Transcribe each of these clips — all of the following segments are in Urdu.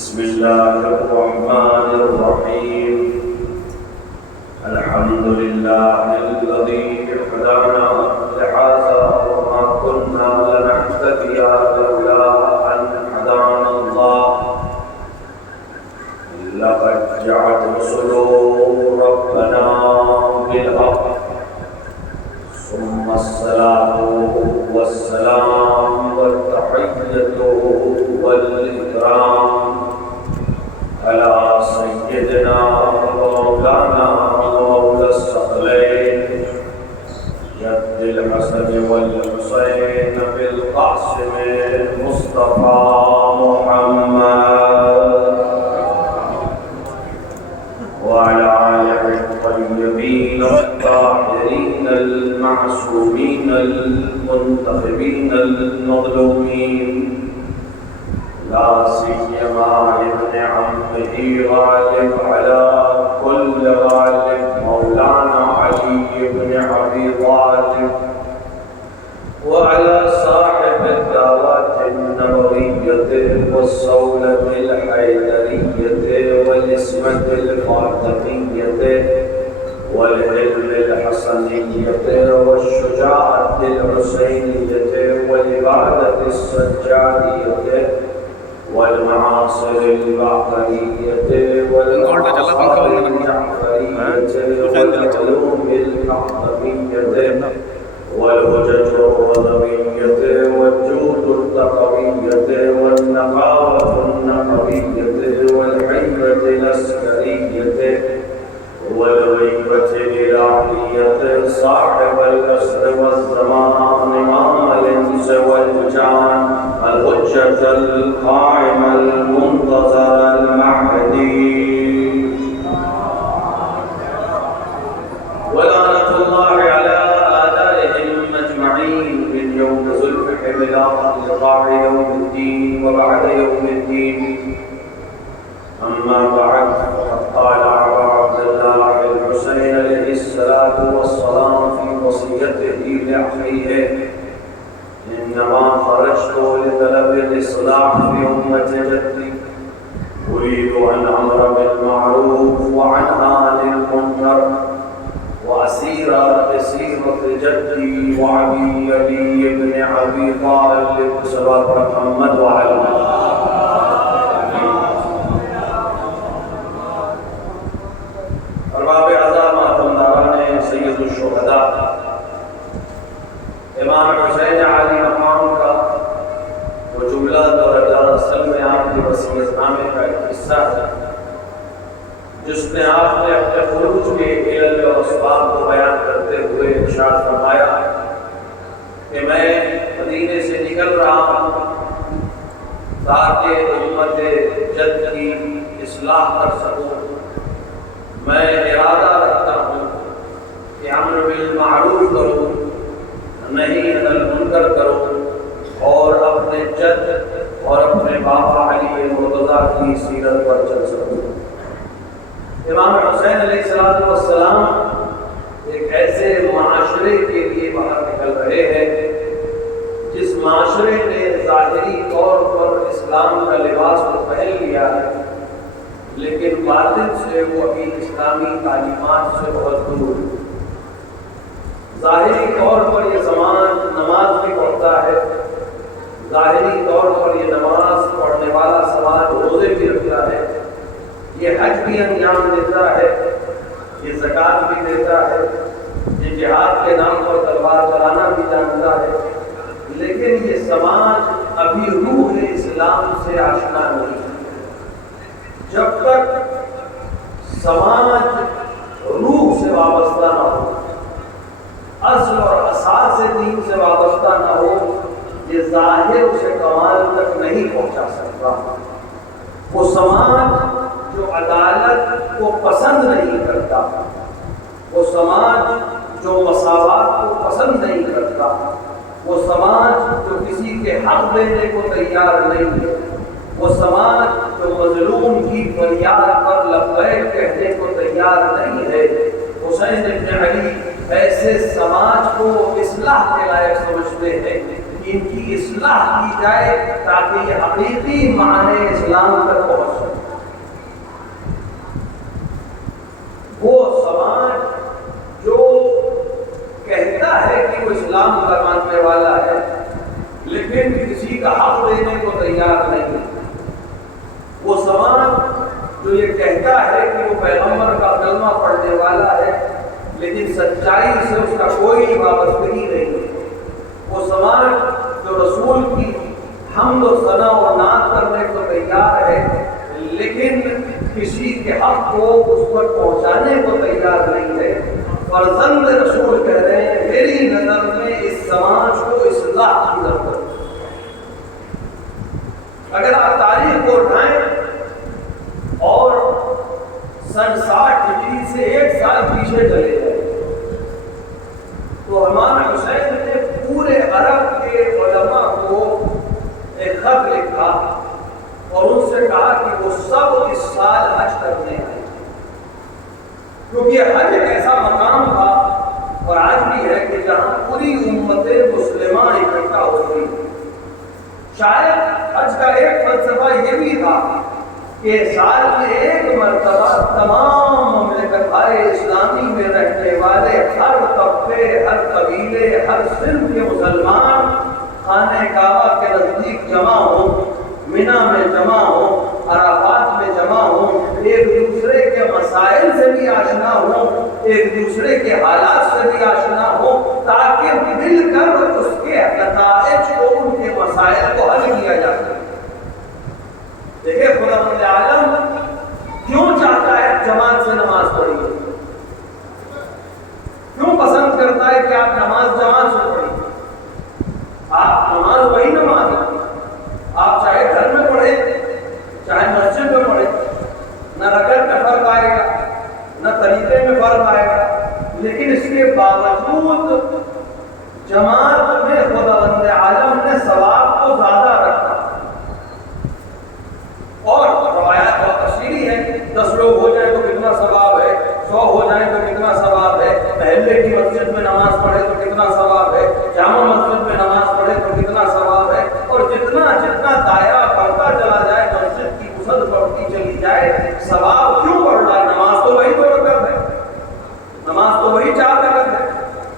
بسم الله الرحمن الرحيم. الحمد لله الذي هدانا لهذا وما كنا لنهتدي لولا أن هدانا الله. لقد جاءت رسل ربنا بالحق ثم الصلاة والسلام والتحية والإكرام على سيدنا ومولانا ومولى الثقلين جد الحسن والحسين بالقاسم المصطفى محمد وعلى آله الطيبين الطاهرين المعصومين المنتخبين المظلومين، لا سيما ابن عمه غالب على كل غالب مولانا علي بن أبي طالب، وعلى صاحب الدعوات النبوية والصولة الحيدرية والاسمة الفاطمية والعلم الحسنية والشجاعة الحسينية والعبادة السجادية والمعاصر البحرية والآثار الجعفرية والعلوم الحقمية والهجج الرضوية والجود التقوية والنقاوة النقوية والحيبة العسكرية والغيبة الإلهية صاحب الأسر والزمان إمام الإنس والجان الحجة القائم المنتظر المهدي، ولعنة الله على آلائهم أجمعين من يوم زلفهم إلى لقاء يوم الدين وبعد يوم الدين. أما بعد، فقد قال عبد الله الحسين عليه الصلاة والسلام في وصيته لأخيه: إنما خرجت لطلب الإصلاح في أمة جدي، أريد أن أمر بالمعروف وأنهى عن المنكر وأسير بسيرة جدي وأبي علي بن أبي طالب صلوات محمد وعلى ارباب اعظم ماتمداران سید الشہداء امام حسین علی مقام کا وہ جملہ 2010 میں آپ کے وصیت نامے کا ایک حصہ ہے جس میں آپ نے اپنے خروج کے علل و اسباب کو بیان کرتے ہوئے ارشاد فرمایا کہ میں مدینے سے نکل رہا ہوں تاکہ امت جد کی اصلاح کر سکوں. میں ارادہ رکھتا ہوں کہ امر بالمعروف کروں، نہیں عن المنکر کروں، اور اپنے جد اور اپنے باپا علی مرتضیٰ کی سیرت پر چل سکوں. امام حسین علیہ السلام ایک ایسے معاشرے کے لیے باہر نکل رہے ہیں جس معاشرے نے ظاہری طور پر اسلام کا لباس تو پہن لیا ہے، لیکن باطن سے وہ ابھی اسلامی تعلیمات سے بہت دور ہے. ظاہری طور پر یہ زمان نماز بھی پڑھتا ہے، ظاہری طور پر یہ نماز پڑھنے والا سماج روزے بھی رکھتا ہے، یہ حج بھی انجام دیتا ہے، یہ زکوٰۃ بھی دیتا ہے، یہ جہاد کے نام پر تلوار چلانا بھی جانتا ہے، لیکن یہ سماج ابھی روح اسلام سے آشنا نہیں ہے. جب تک سماج روح سے وابستہ نہ ہو، اصل اور اساس دین سے وابستہ نہ ہو، یہ ظاہر سے کمال تک نہیں پہنچا سکتا. وہ سماج جو عدالت کو پسند نہیں کرتا، وہ سماج جو مساوات کو پسند نہیں کرتا، وہ سماج جو کسی کے حق دینے کو تیار نہیں ہے، وہ سماج جو مظلوم کی فریاد پر لبیک کہنے کو تیار نہیں ہے. حسین ابن علی ایسے سماج کو اصلاح کے لائق سمجھتے ہیں ان کی اصلاح کی جائے تاکہ یہ حقیقی معنی اسلام تک پہنچ سکے۔ وہ سماج جو کہتا ہے کہ وہ اسلام کا ماننے والا ہے لیکن کسی کا حق دینے کو تیار نہیں، وہ سماج جو یہ کہتا ہے کہ وہ پیغمبر کا کلمہ پڑھنے والا ہے لیکن سچائی سے اس کا کوئی وابستگی نہیں ہے، وہ سماج جو رسول کی حمد و ثنا و نعت کرنے کو تیار ہے لیکن کسی کے حق کو اس پر پہنچانے کو تیار نہیں ہے، فرزند رسول کہہ رہے ہیں میری نظر میں اس سماج کو اصلاح کی ضرورت ہے۔ اگر آپ تاریخ کو اٹھائیں اور سن 60 ہجری سے 1 سال پیچھے چلے جائیں تو امام حسین نے پورے عرب کے علماء کو ایک خط لکھا اور ان سے کہا کہ وہ سب اس سال حج کرنے آئے، کیونکہ یہ حج ایک ایسا مقام تھا اور آج بھی ہے کہ جہاں پوری امت مسلمہ اکٹھا ہو گئی۔ شاید حج کا ایک فلسفہ یہ بھی تھا کہ سال میں ایک مرتبہ تمام مملکتائے اسلامی میں رہنے والے ہر طبقے، ہر قبیلے، ہر صنف کے مسلمان خانہ کعبہ کے نزدیک جمع ہوں، مینا میں جمع ہوں، عرفات میں جمع ہوں، ایک دوسرے کے مسائل سے بھی آشنا ہوں، ایک دوسرے کے حالات سے بھی آشنا ہوں تاکہ مل کر اس کے نتائج کو، ان کے مسائل کو حل کیا جا سکے۔ دیکھیں خداوند عالم کیوں چاہتا ہے جماعت سے نماز پڑھیے، کیوں پسند کرتا ہے کہ آپ نماز جماعت سے پڑھیے؟ آپ نماز وہی نماز ہے، آپ چاہے گھر میں پڑھیں چاہے مسجد میں پڑھیں، نہ رکعت میں فرق آئے گا نہ طریقے میں فرق آئے گا، لیکن اس کے باوجود جماعت میں خداوند عالم نے ثواب کو زیادہ رکھا، اور روایات بہت تفصیلی ہیں، 10 لوگ ہو جائیں تو کتنا ثواب ہے، 100 ہو جائیں تو کتنا ثواب ہے، محلے کی مسجد میں نماز پڑھے تو کتنا ثواب ہے، جامع مسجد میں نماز پڑھے تو کتنا ثواب ہے، اور جتنا دائرہ بڑھتا چلا جائے، مسجد کی وسعت بڑھتی چلی جائے، ثواب کیوں بڑھ رہا ہے؟ نماز تو وہی 2 رکعت ہے، نماز تو وہی 4 رکعت ہے،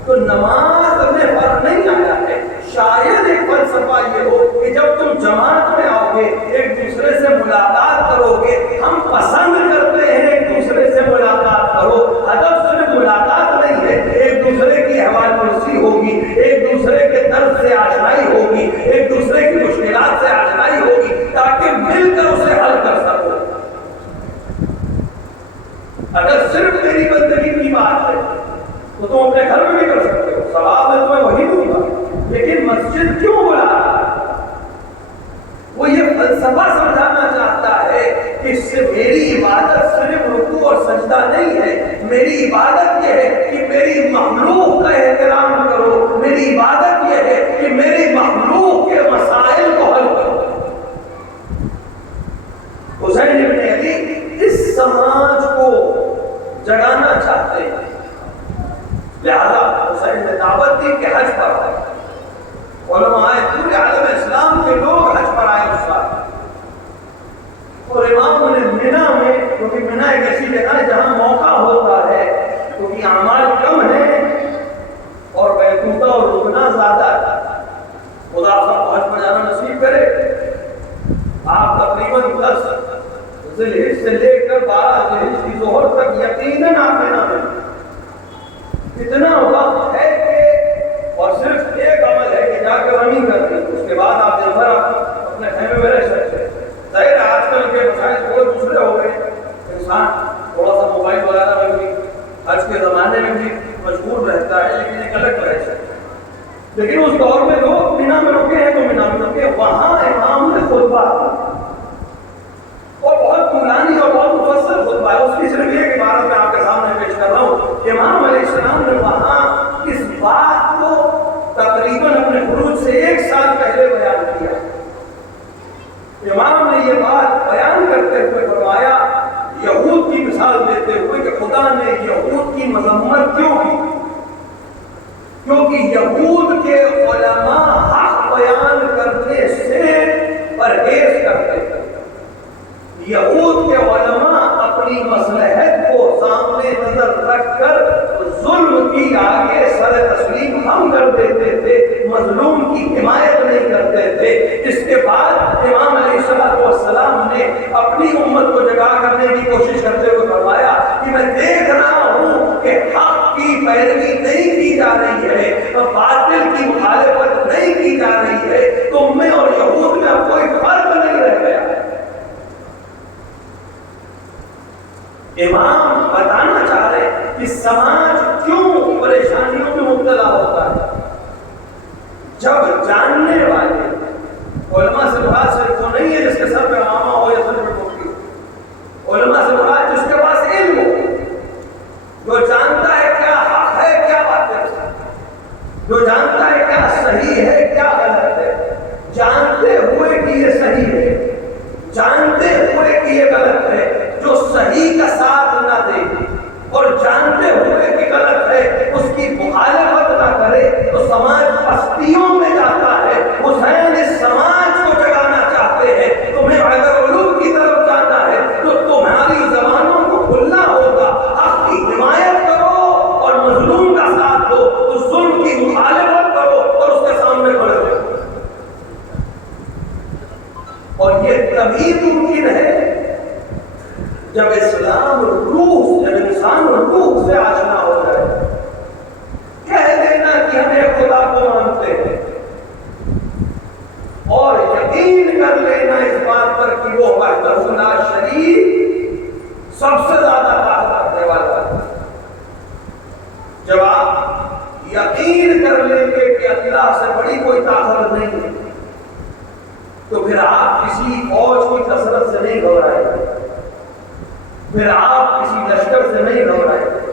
تو نماز میں فرق نہیں آیا ہے۔ شاید ایک فلسفہ یہ ہو کہ جب تم جماعت میں آؤ گے، ایک دوسرے سے ملاقات کرو گے، ہم پسند کرتے ہیں ایک دوسرے سے ملاقات کرو، ادب صرف ملاقات نہیں ہے، ایک دوسرے کی احوال پرسی ہوگی، ایک دوسرے کے درد سے آشنائی ہوگی، ایک دوسرے کی مشکلات سے آشنائی ہوگی تاکہ مل کر اسے حل کر سکو۔ اگر صرف میری بندگی کی بات ہے تو تم اپنے گھر میں بھی کر سکتے ہو، ثواب میں تمہیں وہی دوں گا، لیکن مسجد کیوں بلا رہا ہے؟ وہ یہ فلسفہ سمجھانا چاہتا ہے کہ اس سے میری عبادت صرف رکوع اور سجدہ نہیں ہے، میری عبادت یہ ہے کہ میری مخلوق کا احترام کرو، میری عبادت یہ ہے کہ میری مخلوق کے مسائل کو حل کرو۔ حسین ابن علی اس سماج کو جگانا چاہتے ہیں، لہذا حسین نے دعوت دی کہ حج پر آئے، علماء پورے عالم اسلام کے لوگ حج پر آئے اس وقت، اور امام نے مینا میں، کیونکہ مینا ایک ایسی جگہ ہے جہاں موقع ہوتا ہے، کیونکہ اعمال کم ہیں اور بیتوتہ اور رکنا زیادہ ہے، خدا آپ کو حج پر جانا نصیب کرے۔ آپ تقریباً 10 ذی الحجہ سے لے کر 12 ذی الحجہ کی ظہر تک یقیناً آپ مینا میں، اتنا وقت ہے کہ، اور صرف ایک عمل ہے کہ جا کے رننگ کرتے ہیں، اس کے بعد آپ دن بھر اپنے خیمے میں رہ سکتے ہیں۔ ظاہر ہے آج کل کے مسائل تھوڑے دوسرے ہو گئے، انسان تھوڑا سا موبائل وغیرہ میں بھی حج کے زمانے میں بھی مشغول رہتا ہے، لیکن ایک الگ رہ سکتا ہے۔ لیکن اس دور میں لوگ مینا میں رکے ہیں تو مینا میں رکے، وہاں امام نے خطبہ اور بہت طولانی اور بہت مفصل خطبہ ہے، اس کی صرف ایک عبارت میں آپ کے سامنے پیش کر رہا ہوں۔ امام علیہ السلام نے وہاں اس بات کو تقریباً اپنے خروج سے 1 سال پہلے بیان کیا۔ امام نے یہ بات بیان کرتے ہوئے فرمایا، یہود کی مثال دیتے ہوئے، کہ خدا نے یہود کی مذمت کیوں کی؟ کیونکہ یہود کے علماء حق پرہیز کرتے تھے۔ یہود کے علماء اپنی مصلحت کو سامنے نظر رکھ کر ظلم کی آگے سر تسلیم ہم کر دیتے تھے، مظلوم کی حمایت نہیں کرتے تھے۔ اس کے بعد امام علیہ السلام نے اپنی امت کو جگا کرنے کی کوشش کرتے ہوئے فرمایا کہ میں دیکھ رہا ہوں کہ حق کی پیروی نہیں کی جا رہی ہے، باطل کی مخالفت نہیں کی جا رہی ہے، تم میں اور یہود میں اب کوئی فرق نہیں رہ گیا۔ امام بتانا چاہ رہے کہ سماج کیوں پریشانیوں میں مبتلا ہوتا ہے۔ جب جاننے والے علماء سے مراد صرف وہ نہیں ہے جس کے سر پہ عامہ ہو یا سر پہ ٹوپی ہو، علماء سے مراد جس کے پاس علم ہو، جو جانتا ہے کیا حق ہے کیا باطل ہے، جو جانتا ہے کیا صحیح ہے کیا غلط ہے، جانتے ہوئے کہ یہ صحیح ہے، جانتے ہوئے کہ یہ غلط ہے، جو صحیح کا ساتھ نہ دے اور جانتے ہوئے کہ غلط ہے اس کی مخالفت نہ کرے تو سماج پستیوں میں جاتا ہے۔ حسین اس سماج کو جگانا چاہتے ہیں۔ تمہیں اگر علوم کی طرف جانا ہے تو تمہاری زبانوں کو کھلنا ہوگا، حق کی حمایت کرو اور مظلوم کا ساتھ دو، اس ظلم کی مخالفت کرو اور اس کے سامنے کھڑے ہو۔ اور یہ تبھی ممکن ہے جب اسلام روح، جب انسان روح سے آشنا ہو جائے۔ کہہ دینا کہ ہم ایک خدا کو مانتے ہیں اور یقین کر لینا اس بات پر کہ وہ وحدہ لا شریک سب سے زیادہ طاقت رکھنے والا ہے۔ جب آپ یقین کر لیں گے کہ اللہ سے بڑی کوئی طاقت نہیں ہے تو پھر آپ کسی فوج کی کثرت سے نہیں گھبرائیں گے، پھر آپ کسی لشکر سے نہیں گھبرائیں گے،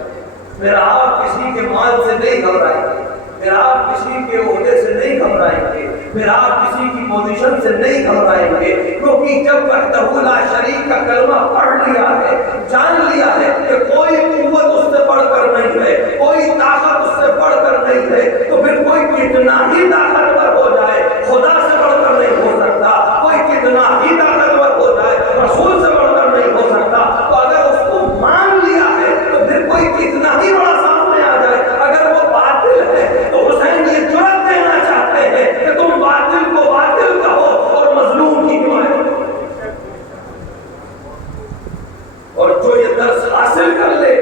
پھر آپ کسی کے مال سے نہیں گھبرائیں گے، پھر آپ کسی کے عہدے سے نہیں گھبرائیں گے، پھر آپ کسی کی پوزیشن سے نہیں گھبرائیں گے، کیونکہ جب وحدہ لا شریک کا کلمہ پڑھ لیا ہے، جان لیا ہے کہ کوئی قوت اس سے بڑھ کر نہیں ہے، کوئی طاقت اس سے بڑھ کر نہیں ہے، تو پھر کوئی کتنا ہی طاقتور ہو جائے خدا سے بڑھ کر نہیں ہو سکتا، کوئی کتنا ہی طاقتور ہو جائے رسول سے بڑھ کر نہیں ہو سکتا۔ تو اگر اس کو مان لیا ہے تو پھر کوئی کتنا ہی بڑا سامنے آ جائے اگر وہ باطل ہے تو حسین یہ جرأت دینا چاہتے ہیں کہ تم باطل کو باطل کہو اور مظلوم کی حمایت کرو۔ اور جو یہ درس حاصل کر لے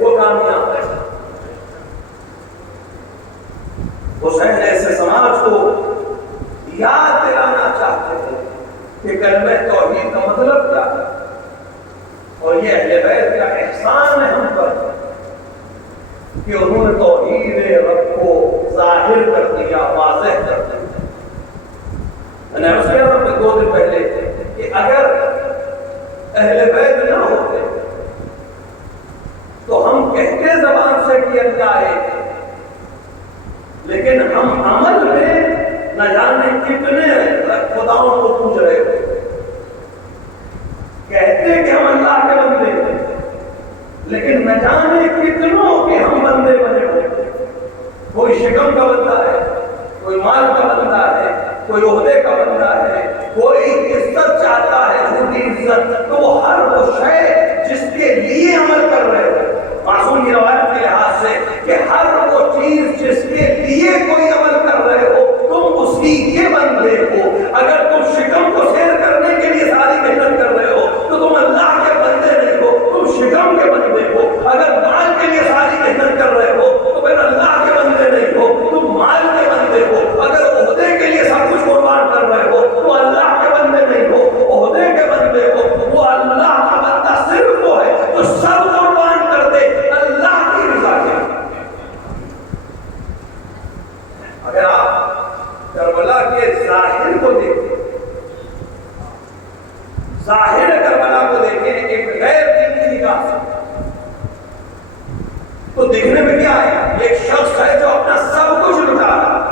وہ کامیاب ہے۔ حسین ایسے سماج کو یاد دلانا چاہتے ہیں کہ کلمہ توحید کا مطلب کیا ہے، اور یہ اہل بیت کا احسان ہے ہم پر کہ انہوں نے توحید رب کو ظاہر کر دیا، واضح کر دیا۔ میں نے عرض کیا تھا 2 دن پہلے کہ اگر اہل بیت نہ ہوتے تو ہم کہتے زبان سے کہ اللہ ہے، لیکن ہم عمل میں نہ جانے کتنے خداؤں کو پوچھ رہے تھے۔ کہتے کہ ہم اللہ کے بندے ہیں لیکن نہ جانے کتنوں کے ہم بندے بنے ہوتے۔ کوئی شکم کا بندہ ہے، کوئی مال کا بندہ ہے، کوئی عہدے کا بندہ ہے، کوئی عزت چاہتا ہے، جھوٹی عزت، تو وہ ہر وہ شے جس کے لیے عمل کر رہے ہو، معصوم کی روایت کے لحاظ سے کہ ہر وہ چیز جس کے لیے کوئی عمل کر رہے ہو تم اسی کے بندے ہو۔ اگر تم شکم کو سیر کرنے کے لیے ساری محنت کر رہے ہو تو تم اللہ کے بندے نہیں ہو، تم شکم کے بندے ہو۔ اگر مال کے لیے ساری محنت کر رہے ہو تو پھر اللہ کے بندے نہیں ہو، تم مال کے بندے ہو۔ اگر عہدے کے لیے سب کچھ قربان کر رہے ہو تو اللہ کے بندے نہیں ہو، عہدے کے بندے ہو۔ وہ اللہ کا بندہ صرف وہ ہے جو سب قربان کر دے اللہ کی رضا کے لیے۔ اگر آپ کربلا کے ظاہر کو دیکھیں، ظاہر کربلا کو دیکھیں ایک غیر دینی نگاہ سے، تو دیکھنے میں کیا ہے؟ ایک شخص ہے جو اپنا سب کچھ لٹا رہا ہے،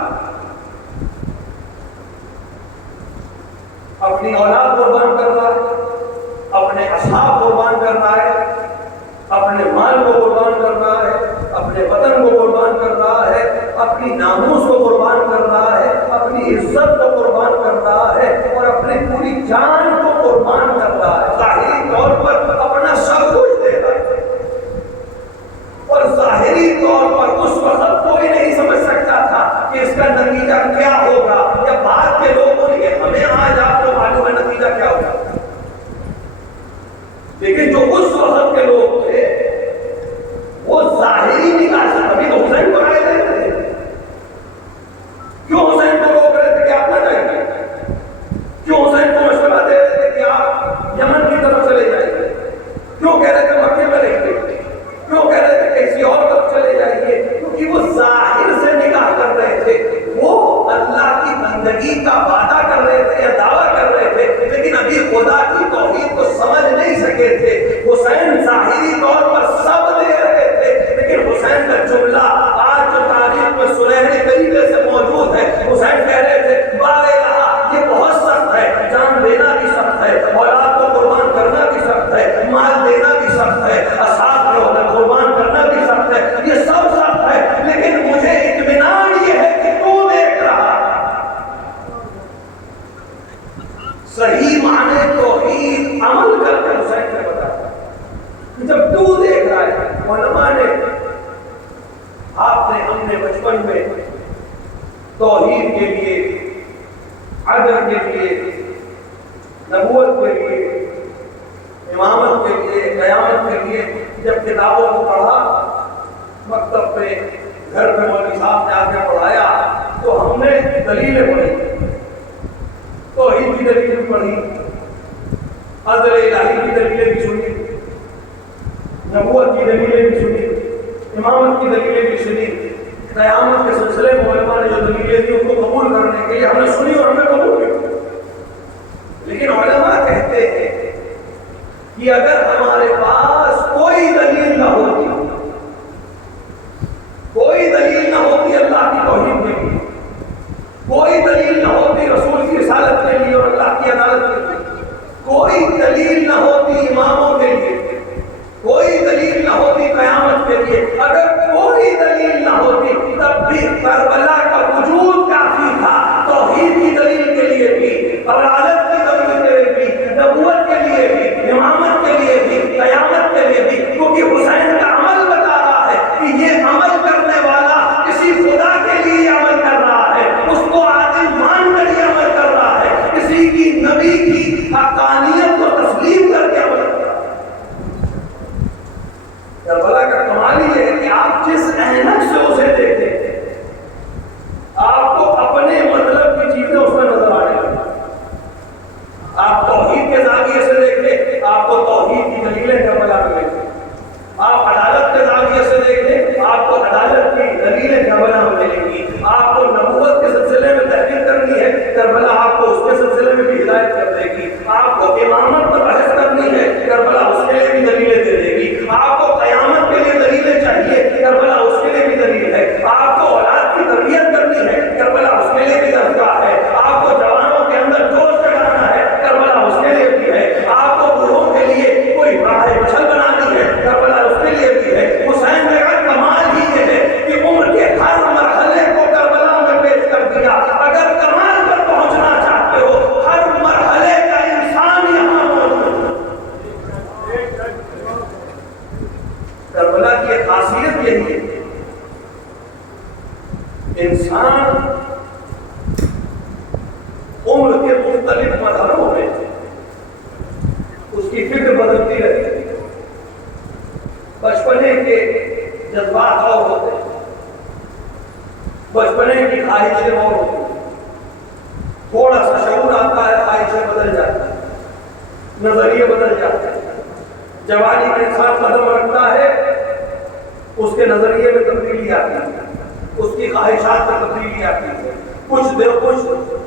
اپنی اولاد قربان کر رہا ہے، اپنے اصحاب قربان کر رہا ہے، اپنے مال کو قربان کر رہا ہے، اپنے وطن کو قربان کر رہا ہے، ناموس کو قربان کر رہا ہے، اپنی عزت کو قربان کر رہا ہے اور اپنے پوری صحیح معنی توحید عمل کر کے حسین نے بتایا. جب تو دیکھ رہا ہے علماء نے آپ نے ہم نے بچپن میں توحید کے لیے، عدل کے لیے، نبوت کے لیے، امامت کے لیے، قیامت کے لیے جب کتابوں کو پڑھا، مکتب پہ گھر میں مولوی صاحب نے آ کے پڑھایا تو ہم نے دلیلیں پڑھی، توحید کی دلیل بھی پڑھی، عدل الہی کی دلیلیں بھی سنی، نبوت کی دلیلیں بھی سنی، امامت کی دلیلیں بھی سنی. قیامت کے سلسلے میں علماء نے جو دلیلیں دی ان کو قبول کرنے کے لیے ہم نے سنی اور ہم نے قبول کی. لیکن علماء کہتے ہیں کہ اگر ہمارے پاس کوئی دلیل نہ ہوتی، کوئی دلیل نہ ہوتی اللہ کی توحید کے لیے، کوئی دلیل نہ ہوتی رسول کی رسالت کے لیے اور اللہ کی عدالت کے لیے، کوئی دلیل نہ ہوتی اماموں کے لیے، کوئی دلیل نہ ہوتی قیامت کے لیے، اگر کوئی دلیل نہ ہوتی تب بھی کربلا کا وجود کافی تھا توحید کی دلیل کے لیے بھی، عدالت کی دلیل کے لیے بھی، نبوت کے لیے بھی، امامت کے لیے بھی، قیامت کے لیے بھی. کیونکہ حسین کا عمل بتا رہا ہے کہ یہ عمل کرنے والا کسی خدا کے لیے عمل کر رہا ہے، اس کو عادل مان کر یہ عمل کر رہا ہے، کسی کی نبی کی حقانیت کو تسلیم کر کے عمل کر رہا ہے. کربلا کا کمال یہ ہے کہ آپ جس عینک سے اسے دیکھتے ہیں آپ کو اپنے مطلب کی چیزیں اس میں نظر آنے لگتی. آپ توحید کے زاویے سے دیکھیں آپ کو توحید کی دلیلیں کربلا میں ملیں گی. آپ عدالت کے زاویے سے دیکھیں آپ کو عدالت کی دلیلیں کربلا میں ملیں گی. آپ کو نبوت کے سلسلے میں تحقیق کرنی ہے کربلا آپ کو اس کے سلسلے میں بھی ہدایت کر دے گی. آپ کو امامت پر بحث کرنی ہے کربلا اس کے لیے بھی دلیلیں دے دے گی. آپ کو قیامت کے لیے دلیلیں چاہیے کربلا اس کے لیے بھی دلیل ہے. آپ کو اولاد کی تربیت کرنی ہے کربلا اس کے لیے بھی درگاہ ہے. آپ کو جوانوں کے اندر جوش جگانا ہے کربلا اس کے لیے بھی ہے. آپ کو بوڑھوں کے لیے کوئی راہ مچھل بنانی ہے کربلا اس کے لیے بھی ہے. حسین نے کہا کمال ہی یہ ہے کہ عمر کے ہر مرحلے کو کربلا میں پیش کر دیا. اگر کمال پر پہنچنا چاہتے ہو ہر مرحلے کا انسان یہاں موجود. کربلا کی خاصیت یہی ہے انسان عمر کے مختلف مرحلوں میں اس کی فکر بدلتی رہتی ہے. بچپنے کے جذبات اور ہوتے ہیں، بچپنے کی خواہشیں اور ہوتی ہیں، تھوڑا سا شعور آتا ہے خواہشیں بدل جاتی ہیں، نظریے بدل جاتے ہیں. جوانی میں انسان قدم رکھتا ہے اس کے نظریے میں تبدیلی آتی ہے، اس کی خواہشات میں تبدیلی آتی ہے. کچھ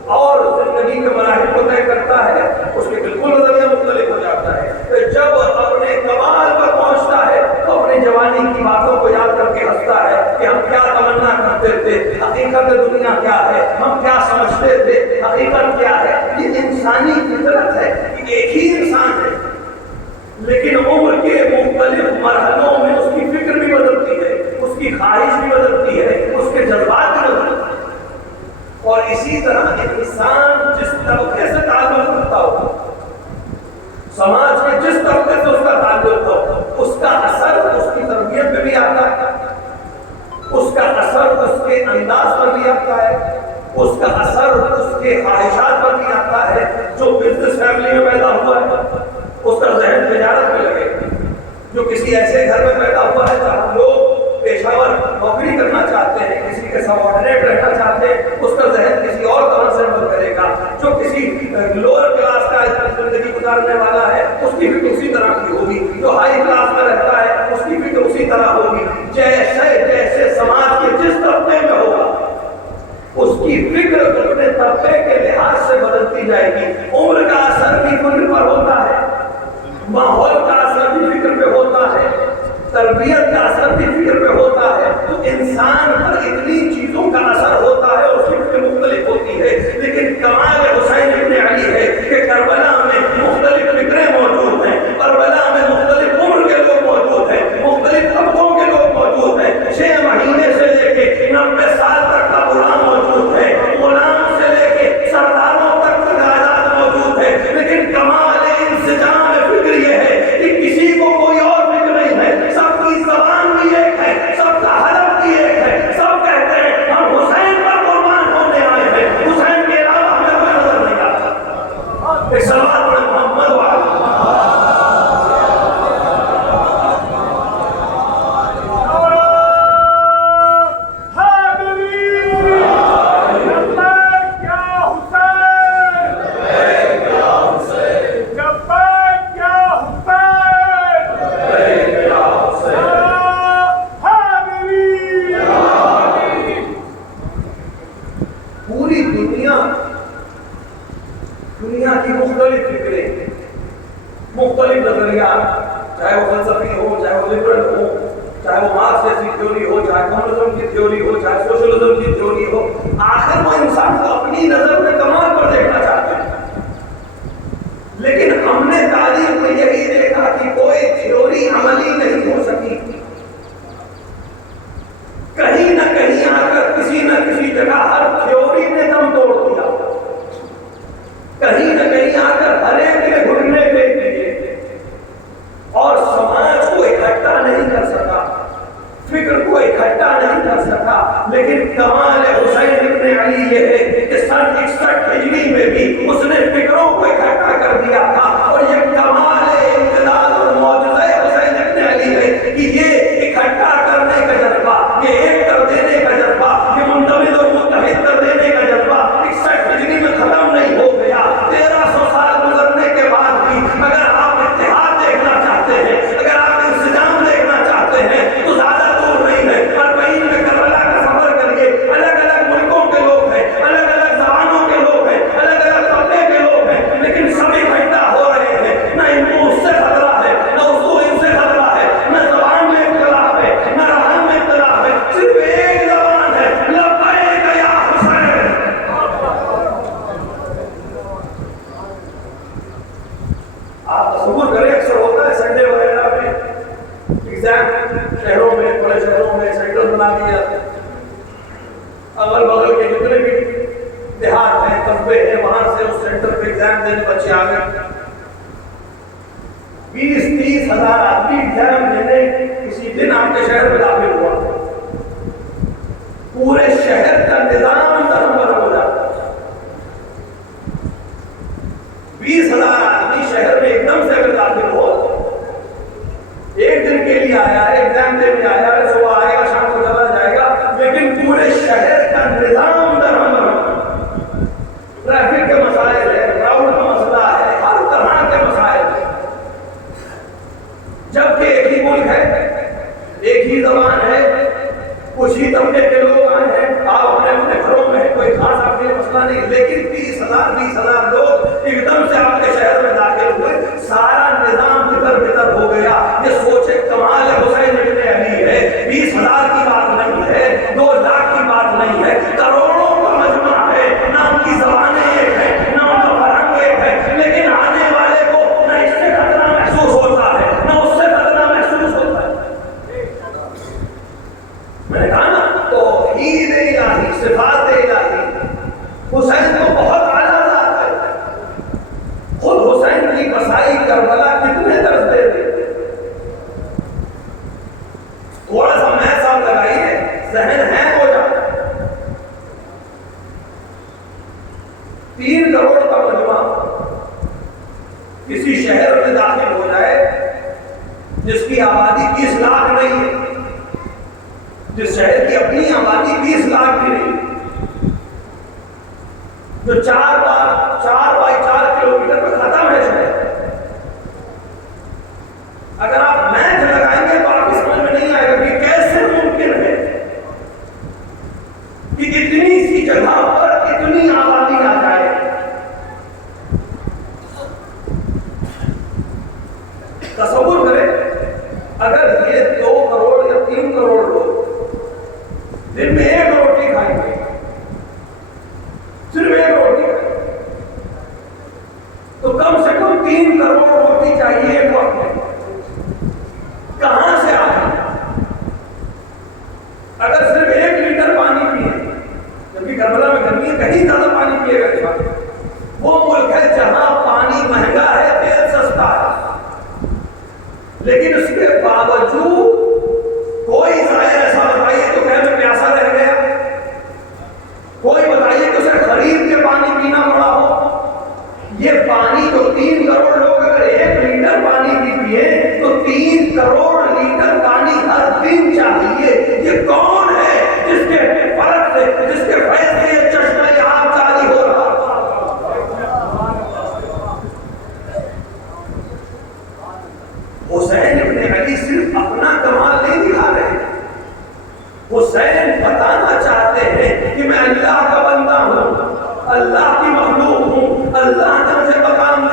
اور زندگی کے مراحل کو طے کرتا ہے اس کے بالکل نظریہ مختلف ہو جاتا ہے. جب اپنے کمال پر پہنچتا ہے تو اپنی جوانی کی باتوں کو یاد کر کے ہنستا ہے کہ ہم کیا تمنا کرتے تھے، حقیقت دنیا کیا ہے، ہم کیا سمجھتے تھے، حقیقت کیا ہے. یہ انسانی فطرت ہے کہ ایک ہی انسان ہے لیکن عمر کے مختلف مرحلوں میں اس کی فکر بھی بدلتی ہے، اس کی خواہش بھی بدلتی ہے، اس کے جذبات بھی بدلتے ہیں. اور اسی طرح انسان جس طبقے سے تعلق رکھتا ہو، سماج کے جس طبقے سے اس کا تعلق ہو، اس کا اثر اس کی تربیت میں بھی آتا ہے، اس کا اثر اس کے انداز پر بھی آتا ہے، اس کا اثر اس کے خواہشات پر بھی آتا ہے. جو بزنس فیملی میں پیدا ہوا ہے اس کا ذہن تجارت میں لگے. جو کسی ایسے گھر میں پیدا ہوا ہے جہاں لوگ پیشہ ور نوکری کرنا چاہتے ہیں، کسی کے سبارڈینیٹ رہنا چاہتے ہیں، اس کا ذہن کسی اور طرح سے عمل کرے گا. جو کسی لوور کلاس کا زندگی گزارنے والا ہے اس کی فکر اسی طرح کی ہوگی. جو ہائی کلاس کا رہتا ہے اس کی فکر اسی طرح ہوگی. جیسے جیسے سماج کے جس طبقے میں ہوگا اس کی فکر اپنے طبقے کے لحاظ سے بدلتی جائے گی. عمر کا اثر بھی فکر پر ہوتا ہے، ماحول کا اثر بھی فکر پہ ہوتا ہے، تربیت کا اثر بھی فکر پہ ہوتا ہے. تو انسان پر اتنی چیزوں کا اثر ہوتا ہے، اس کی فکر مختلف ہوتی ہے. لیکن کمال حسین ابن علی ہے کہ کربلا میں مختلف فکریں موجود ہیں، کربلا میں مختلف عمر کے لوگ موجود ہیں، مختلف طبقوں کے لوگ موجود ہیں. 6 مہینے سے لے کے 90 سال تک کا غلام موجود ہے، غلام سے لے کے سرداروں تک کا تعداد موجود ہے. مختلف فکریں، مختلف نظریات، چاہے وہ فلسفی ہو، چاہے وہ لبرل ہو، چاہے وہ مارکس جیسی تھیوری ہو، چاہے کمیونزم کی تھیوری ہو، چاہے سوشلزم کی تھیوری ہو، آخر وہ انسان کو اپنی نظر میں کمال پر دیکھنا چاہتے ہیں۔ لیکن ہم نے تاریخ میں یہی دیکھا کہ کوئی تھیوری عملی نہیں ہو سکی، کہیں نہ کہیں آ کر کسی نہ کسی جگہ ہر تھیوری نے دم توڑ دیا، کہیں نہ کہیں آ کر ہر ایک نے گھٹنے ٹیک دیے اور سماج کو اکٹھا نہیں کر سکا، فکر کو اکٹھا نہیں کر سکا۔ لیکن کمال حسین ابن علی یہ ہے کہ سن 61 ہجری میں بھی اس نے فکروں کو اکٹھا کر دیا تھا، اور یہ کمال امتداد اور معجزہ حسین ابن علی ہے کہ یہ اکٹھا کرنے کا جذبہ، یہ ایک کر دینے کا جذبہ، یہ منتبذ اور متحد کر دینے کا جذبہ 61 ہجری میں ختم نہیں ہو گیا۔ 1300 سال گزرنے کے بعد بھی اگر آپ اتحاد دیکھنا چاہتے ہیں، اگر آپ انسجام دیکھنا چاہتے ہیں تو زیادہ دور نہیں ہے، اربعین میں کربلا کا سفر کریے، الگ الگ ملکوں کے لوگ ہیں، الگ الگ زبانوں کے لوگ ہیں، الگ الگ طبقے کے لوگ ہیں، لیکن سب اکٹھا ہو رہے ہیں۔ نہ ان کو اس سے خطرہ ہے، نہ اس کو ان سے خطرہ ہے، نہ زبان میں اختلاف ہے، نہ رہن میں اختلاف ہے، صرف ایک زبان ہے، لبیک یا حسین۔ آپ تصور کریں، اکثر ہوتا ہے سنڈے وغیرہ میں ایگزام شہروں میں، بڑے شہروں میں سینٹر بنا دیا، اگل بغل کے جتنے بھی دیہات ہیں، قصبے ہیں، وہاں سے اس سینٹر پہ ایگزام دینے بچے آ گئے۔ 20-30 ہزار آدمی ایگزام دینے کسی دن آپ کے شہر میں داخل ہوا، پورے شہر کا نظام درہم ہو جاتا۔ 20,000 آدمی شہر میں ایک دم سے اگر داخل ہو، ایک دن کے لیے آیا ہے، ایگزام دینے آیا ہے، صبح آئے گا شام کو چلا جائے گا، لیکن پورے شہر کا نظام درہم ٹریفک کے مسائل ہے، کراؤڈ کا مسئلہ ہے، ہر طرح کے مسائل ہیں، جبکہ ایک ہی ملک ہے، ایک ہی زبان ہے، کچھ ہی طبقے کے لوگ آئے ہیں، آپ اپنے اپنے گھروں میں کوئی خاص آپ کے مسئلہ نہیں، لیکن 20,000 لوگ ایک دم سے آپ کے شہر میں داخل ہوئے، سارا نظام بتر بتر ہو گیا۔ یہ سوچے کمال حسین ابن علی ہے، 20,000 کی بات نہیں ہے، 2 لاکھ کی بات نہیں ہے، کروڑوں کا مجمع ہے، نہ ان کی زبانیں ایک ہے، نہ ان کا فرہنگ ایک ہے، لیکن آنے والے کو نہ اس سے خطرہ محسوس ہوتا ہے، نہ اس سے خطرہ محسوس ہوتا ہے۔ میں نے کہا نا، توحید الہی، صفات الہی، حسین تو بہت اعلیٰ ذات ہے۔ خود حسین کی بسائی کربلا کتنے درس دے دے، تھوڑا سا میتھ آپ لگائیے، ذہن ہے ہو جاتا ہے۔ 3 کروڑ کا مجمع کسی شہر میں داخل ہو جائے جس کی آبادی 20 لاکھ نہیں ہے، جس شہر کی اپنی آبادی 20 لاکھ بھی نہیں، جو 4 بائی 4 کلومیٹر پہ ختم ہے شہر، اگر آپ میتھ لگائیں گے تو آپ کی سمجھ میں نہیں آئے گا کہ کیسے ممکن ہے کہ اتنی سی جگہ پر اتنی آبادی آ جائے۔ تصور کریں، اگر یہ 2 کروڑ یا 3 کروڑ لوگ دن میں 1 روٹی کھائیں گے، صرف 1 روٹی کھائیں گے، تو کم سے کم 3 کروڑ روٹی چاہیے ایک وقت میں، کہاں سے آئے؟ اگر صرف 1 لیٹر پانی پیے، جبکہ کربلا میں گرمی ہے، کہیں زیادہ پانی پیے گا، وہ ملک ہے جہاں پانی مہنگا ہے، تیل سستا ہے، لیکن اس کے باوجود کوئی ظاہر ایسا بتائیے تو کہ میں پیاسا رہ گیا، کوئی بتائیے کہ اسے خرید کے پانی پینا پڑا ہو۔ یہ پانی تو 3 کروڑ لوگ اگر 1 لیٹر پانی بھی پیے تو 3 کروڑ لیٹر پانی ہر دن چاہیے۔ یہ کون ہے جس کے فرق سے، جس کے فیض سے یہ چشمہ آب جاری ہو رہا؟ حسین ابن علی صرف اپنا کمال نہیں دکھا رہے، حسین بتانا چاہتے ہیں کہ میں اللہ کا بندہ ہوں، اللہ کی مخلوق ہوں، اللہ نے مجھے مقام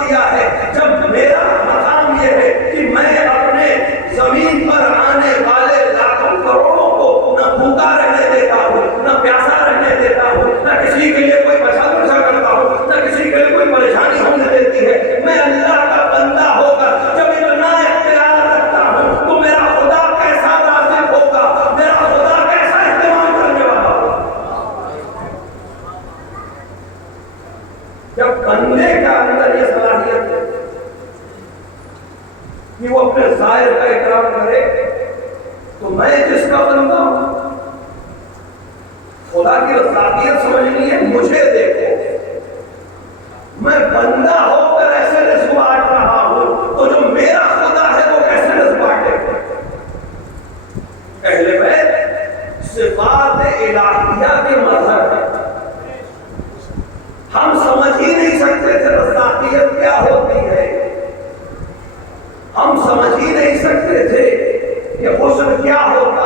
اپنے ظاہر کا اکرام کرے تو میں جس کا بندہ ہوں، خدا کی ذاتیت سمجھنی ہے، مجھے دیکھو، میں بندہ ہو کر ایسے رزق بانٹ رہا ہوں، تو جو میرا خدا ہے وہ کیسے رزق بانٹے؟ اہل بیت صفات الہیہ کے مظہر ہے، ہم سمجھ ہی نہیں سکتے تھے ذاتیت کیا ہوتی ہے، ہم سمجھ ہی نہیں سکتے تھے کہ حسن کیا ہوتا،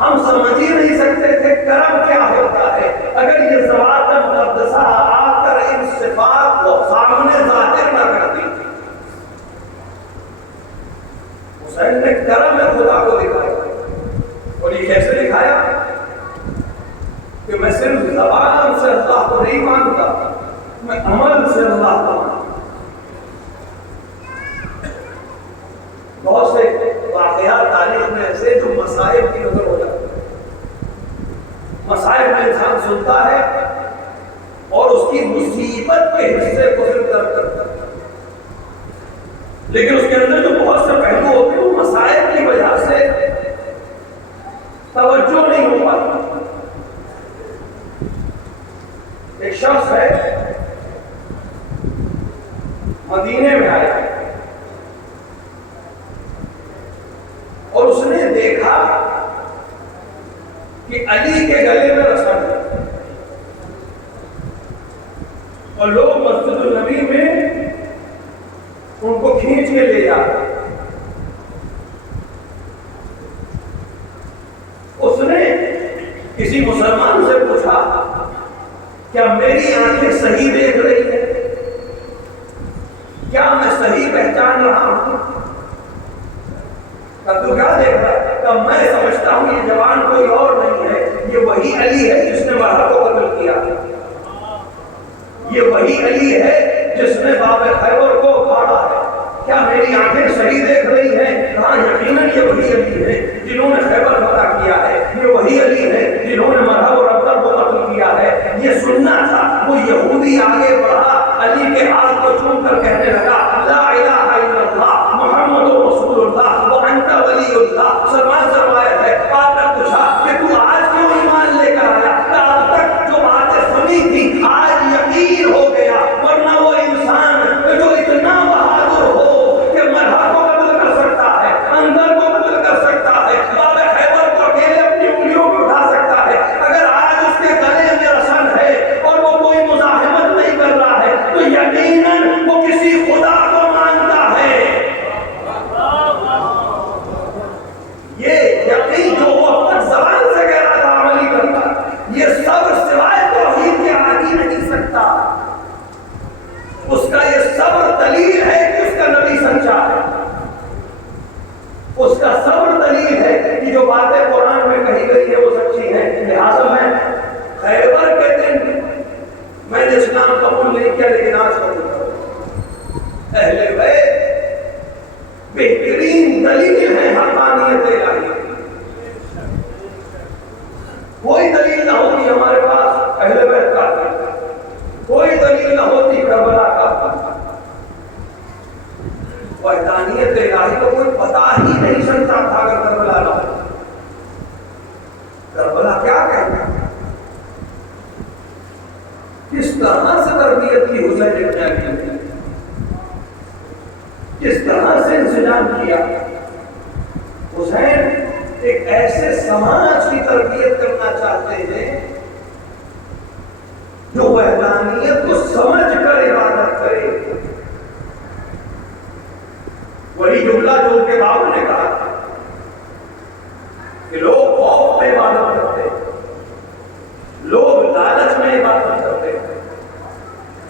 ہم سمجھ ہی نہیں سکتے تھے کرم کیا ہوتا ہے، اگر یہ ذوات مقدسہ آ کر ان صفات کو سامنے ظاہر نہ کرتی۔ حسین نے کرم خدا کو دکھایا، اور یہ کیسے دکھایا کہ میں صرف زبان سے اللہ کو نہیں مانتا، میں عمل سے اللہ کو مانتا۔ بہت سے واقعات تاریخ میں ایسے جو مصائب کی نظر ہو جاتے ہیں، مصائب میں انسان سنتا ہے اور اس کی مصیبت کے حصے کو صرف درک کرتا ہے، لیکن اس کے اندر جو بہت سے پہلو ہوتے ہیں وہ مصائب کی وجہ سے توجہ نہیں ہو پاتی۔ ایک شخص ہے مدینے میں آیا اور اس نے دیکھا کہ علی کے گلے میں رسن ہے اور لوگ مسجد النبی میں ان کو کھینچ کے لے جاتے۔ اس نے کسی مسلمان سے پوچھا کیا میری آنکھیں صحیح دیکھ رہی ہیں، کیا میں صحیح پہچان رہا ہوں؟ تو کیا دیکھ رہا ہے؟ کہ میں سمجھتا ہوں یہ جوان کوئی اور نہیں ہے، یہ وہی علی ہے جس نے مرحب کو قتل کیا، یہ وہی علی ہے جس نے باب خیبر کو اکھاڑا ہے۔ کیا میری آنکھیں صحیح دیکھ رہی ہیں؟ ہاں یقیناً یہ وہی علی ہے جنہوں نے خیبر فتح کیا ہے، یہ وہی علی ہے جنہوں نے مرحب اور ابتر کو قتل کیا ہے۔ یہ سننا تھا۔ وہ یہودی آگے بڑھا، علی کے ہاتھ کو چوم کر کہنے لگا لا الہ الا اللہ محمد رسول اللہ وانت ولی اللہ۔ سلمان فرمایا ہے آپ نے پوچھا کہ تو آج کیوں ایمان لے کر آیا؟ اب تک جو باتیں سنی تھی آج یقین ہو گیا، ورنہ وہ انسان جو اتنا بہادر ہو کہ مرحب کو قتل کر سکتا ہے، اندر کو قتل کر سکتا ہے، باب خیبر کو اکیلے اپنی انگلیوں پہ اٹھا سکتا ہے، اگر آج اس کے گلے میں رسن ہے اور وہ کوئی مزاحمت نہیں کر رہا ہے تو یقیناً وہ کسی خدا کو مانتا ہے۔ یہ یقین جو وہ اب تک زبان سے کہہ رہا تھا عملی کرتا، یہ صبر سوائے توحید کے آ ہی نہیں سکتا۔ اس کا یہ صبر دلیل ہے کہ اس کا نبی سچا ہے، اس کا صبر دلیل ہے کہ جو باتیں قرآن میں کہی گئی ہے وہ سچی ہیں۔ لہٰذا میں خیبر کے دن میں نے اسلام قبول نہیں کیا لیکن آج قبول کروں۔ اہل بیت بہترین دلیل ہے حقانیت الہی۔ کوئی دلیل نہ ہوتی ہمارے پاس اہل بیت کا، کوئی دلیل نہ ہوتی کربلا کا، وحدانیت الہی کو کوئی پتا ہی نہیں سکتا تھا اگر کربلا نہ ہو۔ کربلا کیا کہتا ہے، کس طرح سے تربیت کی حسین ابن علی نے، کس طرح سے انسجام کیا۔ حسین ایک ایسے سماج کی تربیت کرنا چاہتے ہیں جو وحدانیت کو سمجھ کر عبادت کرے۔ وہی جملہ جو ان کے باپ نے کہا کہ لوگ خوف میں عبادت کرتے ہیں، لوگ لالچ میں عبادت کرتے ہیں،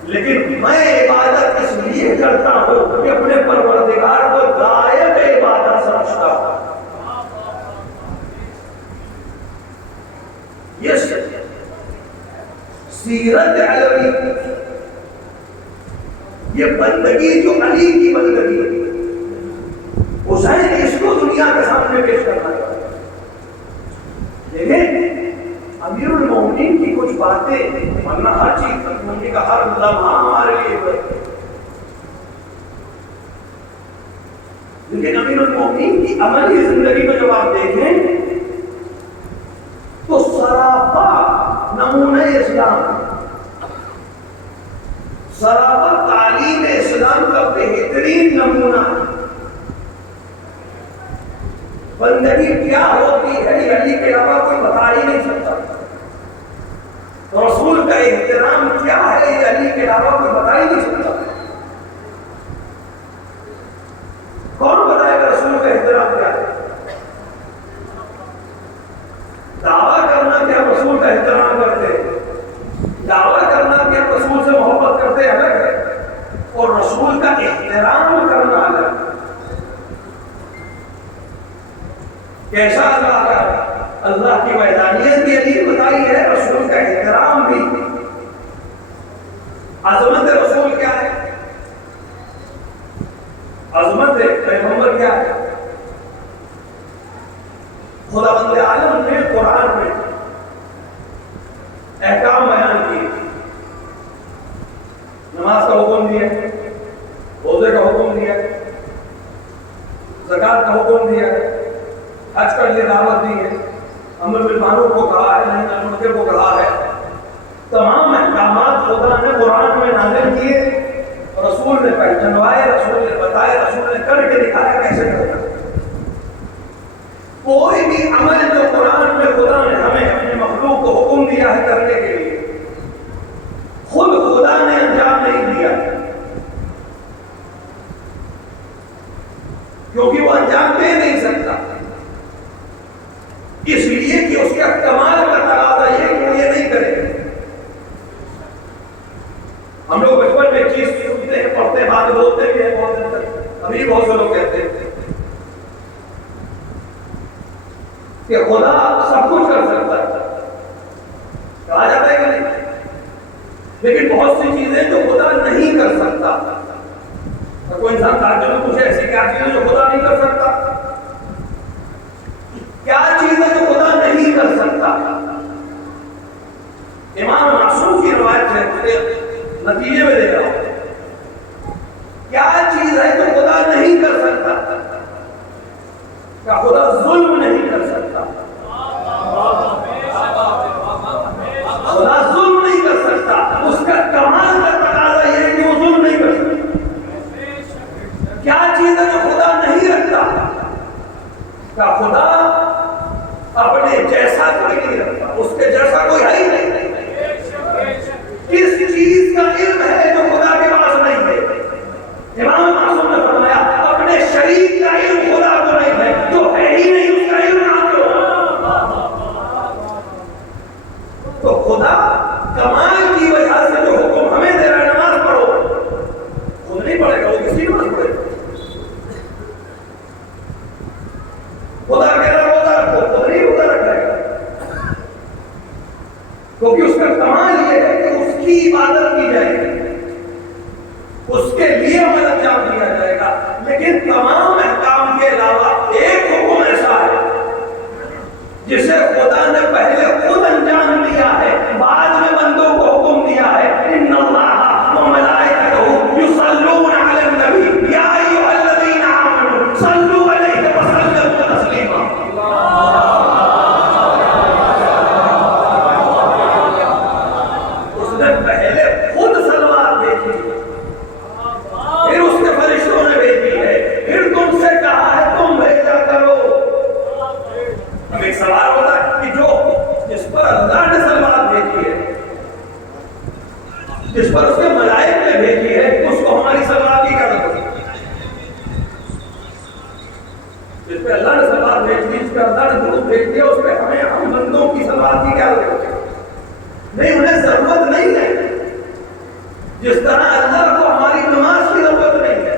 لیکن میں عبادت اس لیے کرتا ہوں کہ اپنے پروردگار کو غائب عبادت سمجھتا ہوں۔ یہ سیرت علوی، یہ بندگی جو علی کی بندگی ہے، حسین اس کو دنیا کے سامنے پیش کرنا چاہتا ہے۔ لیکن امیر المومنین کی کچھ باتیں، ورنہ ہر چیز ان کا ہر لمحہ ہمارے لیے لیکن امیر المومنین کی عملی زندگی میں جب آپ دیکھیں تو سراپا نمونہ اسلام، سراپا تعلیم اسلام کا بہترین نمونہ بندگی کیا ہوتی ہے یہ علی کے علاوہ کوئی بتا ہی نہیں سکتا، رسول کا احترام کیا ہے یہ علی کے علاوہ کوئی بتا ہی نہیں سکتا۔ کون بتائے گا رسول کا احترام کیا ہے؟ دعویٰ کرنا کہ ہم رسول کا احترام کرتے ہیں، دعویٰ کرنا کہ ہم رسول سے محبت کرتے الگ ہے، اور رسول کا احترام کرنا الگ ہے۔ کیسا اللہ کی وحدانیت بھی علی بتائی ہے، رسول کا احترام بھی۔ عظمت رسول کیا ہے؟ عظمت پیغمبر کیا ہے؟ خداوند عالم نے قرآن میں احکام بیان کیے، نماز کا حکم دیا، روزے کا حکم دیا، زکات کا حکم دیا، حج کا لیے دعوت دی ہے، امر بالمعروف کو کہا ہے، نہی عن المنکر کو کہا ہے۔ تمام احکامات خدا نے قرآن میں نازل کیے، رسول نے پہچنوائے، رسول نے بتائے، رسول نے کر کے دکھایا کیسے کرنا۔ کوئی بھی عمل جو قرآن میں خدا نے ہمیں اپنے مخلوق کو حکم دیا ہے کرنے کے لیے، خود خدا نے انجام نہیں دیا، کیونکہ وہ انجام دے نہیں سکتا، اس لیے کہ اس کا کمال کا تقاضا یہ کہ وہ یہ نہیں کرے۔ ہم لوگ بچپن میں ایک چیز سنتے ہیں، پڑھتے ہیں، بات بولتے بھی ہیں، بہت دن تک ابھی بہت سے لوگ کہتے ہیں کہ خدا سب کچھ کر سکتا ہے، کہا جاتا ہے کہ نہیں، لیکن بہت سی چیزیں جو خدا نہیں کر سکتا۔ کوئی انسان تعجب میں پوچھے ایسی کیا چیز ہے جو خدا نہیں کر سکتا؟ کیا چیز ہے جو خدا نہیں کر سکتا؟ امام معصوم کی روایت ہے، نتیجے میں دے رہا ہوں، کیا چیز ہے جو خدا نہیں کر سکتا؟ کیا خدا ظلم نہیں کر سکتا؟ خدا ظلم نہیں کر سکتا، اس کا کمال کا تقاضا یہ ہے کہ وہ ظلم نہیں کر سکتا۔ کیا چیز ہے جو خدا نہیں رکھتا؟ کیا خدا اپنے جیسا کوئی نہیں رکھتا، اس کے جیسا کوئی ہے ہی نہیں۔ کس چیز کا علم ہے جو خدا کے پاس نہیں ہے؟ امام معصوم نے فرمایا اپنے شریک کا علم خدا کو نہیں ہے، جو ہے ہی نہیں اس کا علم حاصل ہو۔ تو خدا کمال کی وجہ سے جو حکم ہمیں دے رہا ہے نماز پڑھو، خود نہیں پڑھے گا، وہ کسی نماز پڑھے گا۔ خدا کہہ رہا روزہ رکھو، خود نہیں روزہ رکھ جائے گا، کیونکہ اس کا کمال یہ ہے کہ اس کی عبادت کی جائے گی، اس کے لیے عمل انجام دیا جائے گا۔ لیکن تمام احکام کے علاوہ ایک حکم ایسا ہے جسے خدا نے پہلے خود انجام دیا ہے، بعد میں بندوں کو حکم دیا ہے، ان اللہ و ملائکتہ یصلون علی النبی یا ایھا الذین آمنوا صلوا علیہ وسلموا تسلیما۔ اس نے پہلے خود صلوات بھیجی، پھر اس کے فرشتوں نے بھیجی ہے، پھر تم سے کہا ہے تم بھیجا کرو۔ اب ایک سوال ہوتا ہے کہ جس پر اللہ نے صلوات بھیجی ہے، جس پر اس کے ملائک نے بھیجی ہے، اس کو ہماری صلوات کی ضرورت ہے؟ جس پہ اللہ نے صلوات بھیجی، جس پہ اللہ نے درود بھیج دیا، اس پہ ہم بندوں کی صلوات کی کیا ضرورت ہے؟ نہیں، انہیں ضرورت نہیں ہے۔ جس طرح اللہ کو ہماری نماز کی ضرورت نہیں ہے،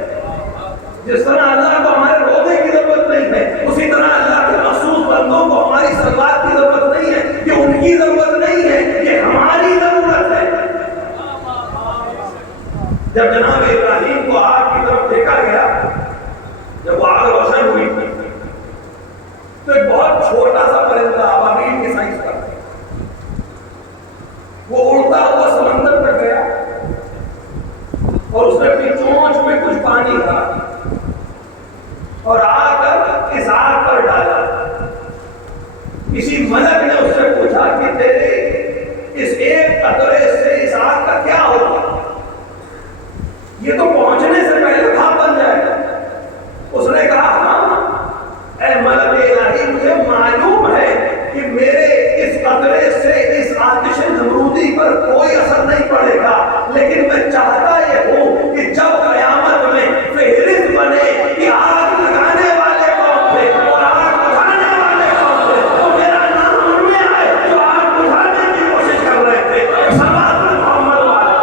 جس طرح اللہ کو ہمارے روزے کی ضرورت نہیں ہے، اسی طرح اللہ کے مخصوص بندوں کو ہماری صلوات کی ضرورت نہیں ہے۔ یہ ان کی ضرورت نہیں ہے، یہ ہماری ضرورت ہے۔ جب جناب ابراہیم کو آگ کی طرف دیکھا گیا، جب وہ آگ روشن ہوئی تو ایک بہت چھوٹا سا پرندہ ابابیل کے سائز کا وہ اڑتا ہوا سمندر پر گیا اور اس نے اپنی چونچ میں کچھ پانی تھا، اور آ کر اس آگ پر ڈالا. کسی ملک نے اس سے پوچھا کہ تیرے اس ایک قطرے سے اس آگ کا کیا ہوگا؟ یہ تو پہنچنے سے پہلے بھاپ بن جائے گا. اس نے کہا ہاں اے ملک الہی، مجھے معلوم ہے کہ میرے اس قطرے سے اس آتش نمرودی پر کوئی اثر نہیں پڑے گا، لیکن میں چاہتا یہ ہوں کہ جب قیامت میں فہرست بنے کہ آگ لگانے والے کون تھے اور آگ بجھانے والے کون تھے، تو میرا نام ان میں آئے جو آگ بجھانے کی کوشش کر رہے تھے. صلوات محمد والے.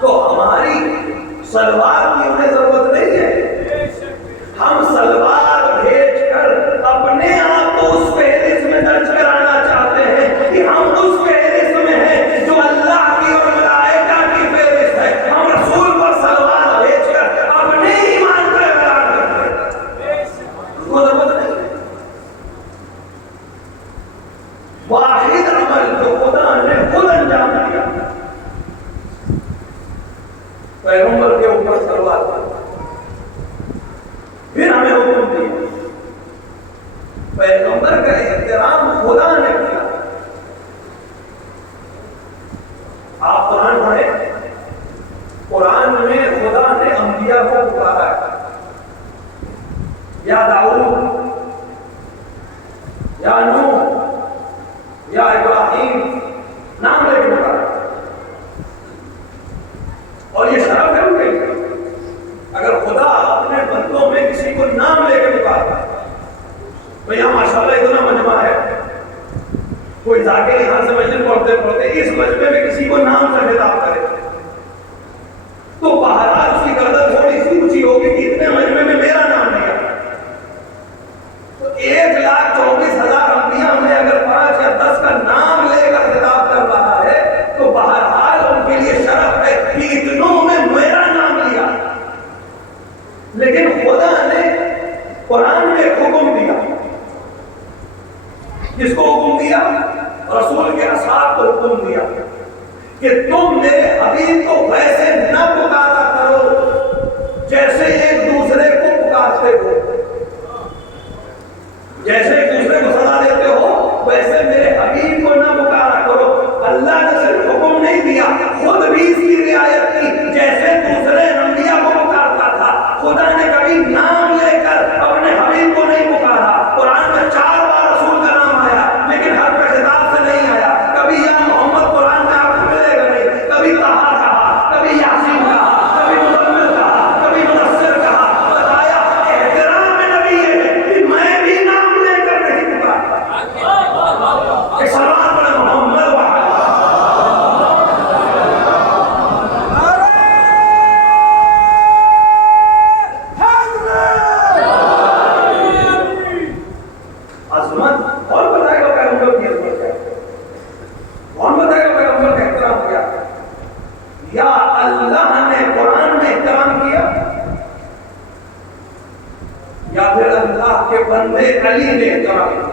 تو ہماری سلوار کی انہیں ضرورت نہیں ہے. ہم سلوار بھیج کر اپنے آپ کو اس فہرست میں درج کرانا چاہتے ہیں کہ ہم اس فہرست میں ہیں جو اللہ کی اور ملائکہ کی فہرست ہے. ہم رسول پر سلوار بھیج کر اپنے ایمان کا اعلان کرتے ہیں. اس کو ضرورت نہیں ہے. واحد عمل جو خدا نے خود انجام دیا، پیغمبر کے اوپر سلوات کرنا. پھر ہمیں حکم دیا. پیغمبر کا احترام خدا نے کیا. آپ قرآن پڑھیں، قرآن میں خدا نے انبیاء کو پکارا ہے. یا داؤد، یا نوح، یا ابراہیم، نام لے کے پکارا. اور یہ شرف ہے ان کے لیے. اگر خدا اپنے بندوں میں کسی کو نام لے کے پکارتا ہے تو یہاں ماشاءاللہ اتنا مجمع ہے، کوئی ذاکر یہاں سے مجلس پڑھتے پڑھتے اس مجمع میں کسی کو نام سے خطاب کرے تو بہرحال اس کی گردن تھوڑی سی اونچی ہوگی کہ اتنے مجمع میں میرا نام نہیں آتا. تو 1,24,000 انبیاء میں اگر 5 یا 10 کا نام لے کر خطاب کر رہا ہے تو بہرحال ان کے لیے شرف ہے کہ اتنوں میں میرا نام لیا. لیکن خدا نے قرآن میں حکم دیا. جس کو حکم دیا؟ رسول کے اصحاب کو حکم دیا کہ تم میرے حبیب کو ویسے نہ پکارا کرو جیسے ایک دوسرے کو پکارتے ہو. جیسے ایک دوسرے کو سزا دیتے ہو ویسے میرے حبیب کو نہ پکارا کرو. اللہ نے صرف حکم نہیں دیا، خود بھی اس کی رعایت کی. جیسے دوسرے انبیاء کو پکارتا تھا، خدا نے کبھی نام لے کر اپنے حبیب کو نہیں پکارا. قرآن میں 4 بار رسول کا نام آیا لیکن ہر پہ خطاب سے نہیں آیا. کبھی یا محمد قرآن میں آپ کو ملے گا نہیں. کبھی طہا کہا، کبھی یاسین کہا، کبھی مزمل کہا، کبھی مدثر کہا. بتایا احترام نبی یہ ہے کہ میں بھی نام لے کر نہیں پکارتا. ایک سلام پڑھے محمد وحید. علی نے احترام کیا.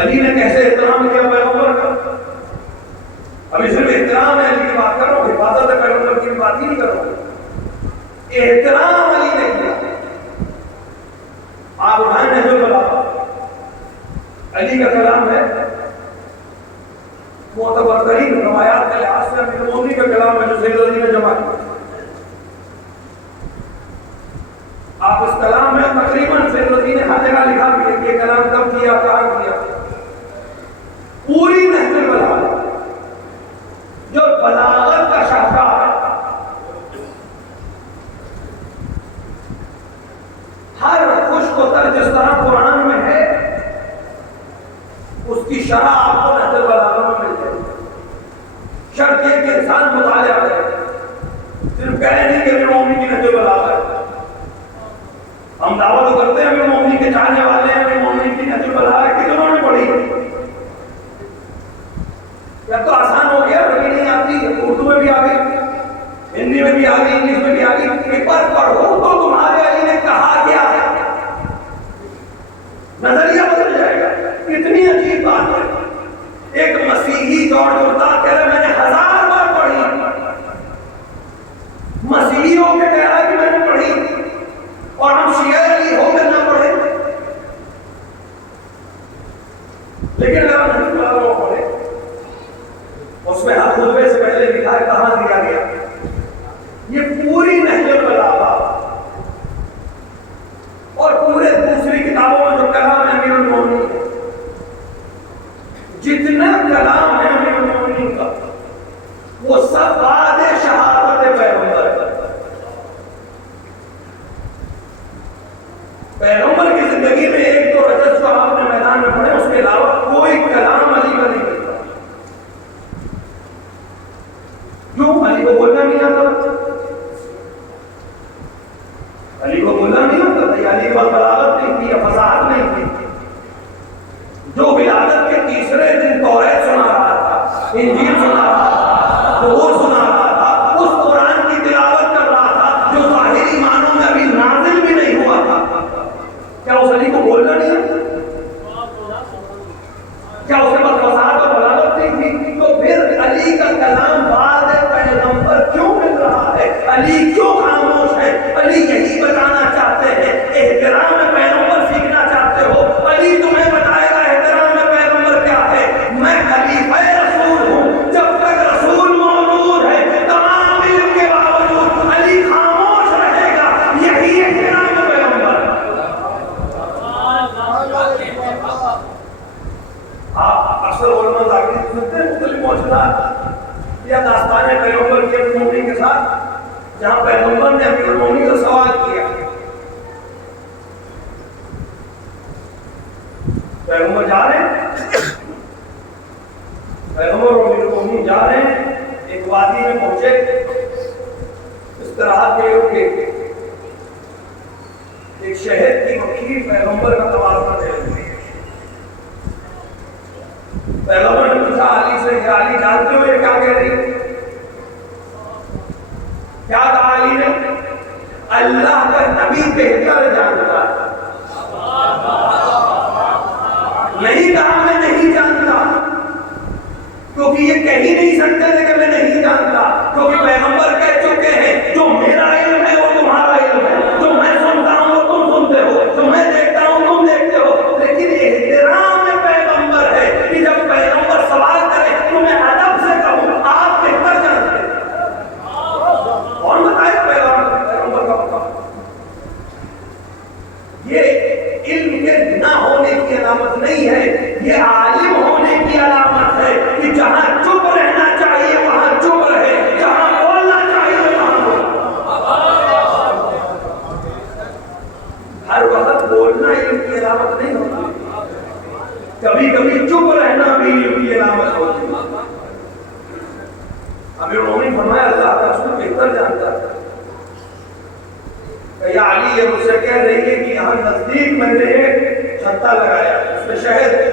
علی نے کیسے احترام کیا پیغمبر کا؟ ابھی صرف احترام ہے علی کی بات کر رہا ہوں، حفاظت ہے پیغمبر کی بات ہی نہیں کر رہا ہوں. احترام علی نے کیا. آپ اٹھائیں نہج البلاغہ، علی کا کلام ہے، معتبر ترین روایات کے لحاظ سے امیر المومنین کا کلام ہے جو سید علی نے جمع کیا. آپ اس کلام میں تقریباً سید علی نے ہر جگہ لکھا بھی ہے کہ یہ کلام کب کیا، کہاں کیا. پوری نہج البلاغہ جو بلاغت کا شاہکار ہے، ہر خشک و تر جس طرح قرآن میں ہے اس کی شرح آپ کو نہج البلاغہ میں مل جائے. شرط یہ کہ انسان مطالعہ کرے، صرف کہے نہیں کہ امیر المومنین کی نہج البلاغہ ہے. ہم دعویٰ تو کرتے ہیں امیر المومنین کے چاہنے والے ہیں، امیر المومنین کی نہج البلاغہ کتنوں نے پڑھی؟ یا تو آسان ہو گیا، کبھی نہیں آتی، اردو میں بھی آ گئی، ہندی میں بھی آ گئی، انگلش میں بھی آ گئی. ایک بار پڑھو تو تمہارے علی نے کہا کیا ہے، نظریہ بدل جائے گا. کتابوں میں جو کلام ہے امیر المومنین، جتنا کلام ہے امیر المومنین کا وہ سب بعد شہادت پیغمبر ہے۔ پیغمبر کی زندگی میں ایک دو رجز جو آپ نے میدان میں پڑھے، اس کے علاوہ کوئی کلام علی کا نہیں ملتا۔ کیوں؟ علی کو بولنا نہیں آتا، علی کو بولنا نہیں آتا تھا، علی کو بلاغت نہیں تھی یا فصاحت نہیں تھی۔ جو ولادت کے تیسرے دن توریت سنا رہا تھا، انجیل سنا رہا تھا، زبور سنا رہا تھا، اس قرآن کی تلاوت کر رہا تھا جو ظاہری معنوں میں ابھی نازل بھی نہیں ہوا تھا، کیا اس علی کو بولنا نہیں آتا؟ کیا اسے بس فصاحت اور بلاغت نہیں تھی؟ تو پھر علی کا کلام بعد پیغمبر کیوں مل رہا ہے؟ علی کیوں خاموش ہے؟ علی یہی بتانا چاہتے ہیں، احترام پیغمبر سیکھنا چاہتے ہو، علی تمہیں بتائے گا احترام پیغمبر کیا ہے۔ میں خلیفہ رسول ہوں، جب تک رسول موجود ہے تمام علم کے باوجود علی خاموش رہے گا، یہی احترام پیغمبر۔ آپ اکثر علماء ذاکرین سنتے ہیں مختلف معجزات یا داستان پیغمبر کے امیر المومنین کے ساتھ، جہاں پیغمبر نے امیر المومنین سے سوال کیا، پیغمبر جا رہے ہیں، پیغمبر اور امیر المومنین جا رہے ہیں، ایک وادی میں پہنچے، استراحت کے رکے، ایک شہد کی مکھی پیغمبر کا توازن دے رہی ہے۔ پیغمبر نے پوچھا علی سے کہ علی جانتے ہو یہ کیا کہہ رہی ہے؟ کیا کہا علی نے؟ اللہ کا نبی بہتر جانتا ہے۔ نہیں کہا میں نہیں جانتا، کیونکہ یہ کہہ ہی نہیں سکتے تھے کہ میں نہیں جانتا، کیونکہ پیغمبر کہہ چکے ہیں جو میرا علم ہے وہ تمہارا علم ہے، جو میں سنتا ہوں وہ تم سنتے ہو، جو میں دیکھتا ہوں تم دیکھتے ہو۔ لیکن احترام میں پیغمبر ہے کہ جب پیغمبر سوال کرے تو میں ادب سے کہوں آپ بہتر جانتے ہیں۔ کون بتائے پیغمبر کا مقام؟ یہ علم کے نہ ہونے کی علامت نہیں ہے، یہ عالم ہونے کی علامت ہے کہ جہاں چپ رہنا چاہیے وہاں چپ رہے، جہاں بولنا چاہیے وہاں بولے۔ ہر وقت بولنا علم کی علامت نہیں ہوتی، کبھی کبھی چپ رہنا بھی علم کی علامت ہوتی ہے۔ امیر المومنین فرمایا اللہ کا رسول بہتر جانتا ہے۔ یا علی یہ مجھ سے کہہ رہی ہے کہ یہاں نزدیک میں نے ایک چھتا لگایا، اس میں شہد ہے،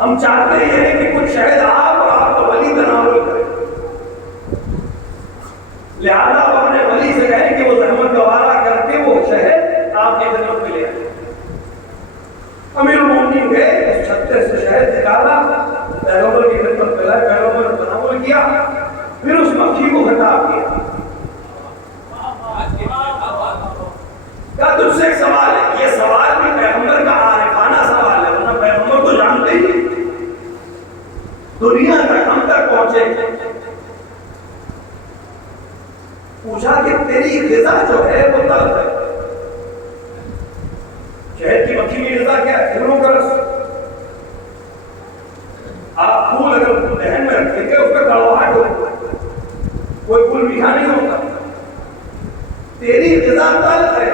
ہم چاہتے ہیں کہ کچھ شہد آپ اور آپ کا ولی تناول کرے، لہذا آپ اپنے ولی سے کہیں کہ وہ زحمت گوارا کر کے وہ شہد آپ کی خدمت میں لے آئے۔ امیر المومنین گئے، اس چھتے سے شہد نکالا، پیغمبر کی خدمت میں لائے، پیغمبر نے تناول کیا، پھر اس مکھی کو خطاب کیا، کیا تجھ سے ایک سوال ہے؟ یہ سوال بھی پیغمبر کا عارفانہ سوال ہے، ورنہ پیغمبر تو جانتے ہی دنیا تک ہم تک پہنچے۔ پوچھا کہ تیری غذا جو ہے وہ تلخ ہے، شہد کی مکھی کی غذا کیا ہے؟ پھروں کا رس۔ آپ پھول اگر دہن میں رکھیں گے اس میں کڑواہٹ ہوگی، کوئی پھول میٹھا نہیں ہوتا۔ تیری غذا تلخ ہے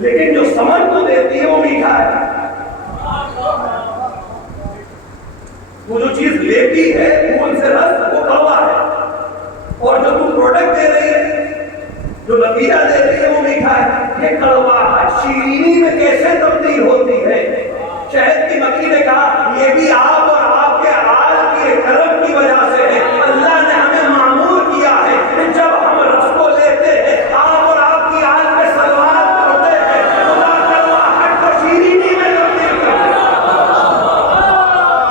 لیکن جو سمجھ تو دیتی ہے وہ میٹھا ہے۔ وہ جو چیز لیتی ہے پھول سے رس وہ کڑوا ہے، اور جو تم پروڈکٹ دے رہی ہے، جو نتیجہ دے رہی ہے وہ میٹھا ہے۔ یہ کڑوا ہے، شیرینی میں کیسے تبدیل ہوتی ہے؟ شہد کی مکھی نے کہا یہ بھی آپ اور آپ کے آل کے کرم کی وجہ سے ہے، اللہ نے ہمیں معمور کیا ہے کہ جب ہم رس کو لیتے ہیں آپ اور آپ کی آل پہ صلوات پڑھتے ہیں، خدا کڑواہٹ کو شیرینی میں تبدیل کرتے ہیں۔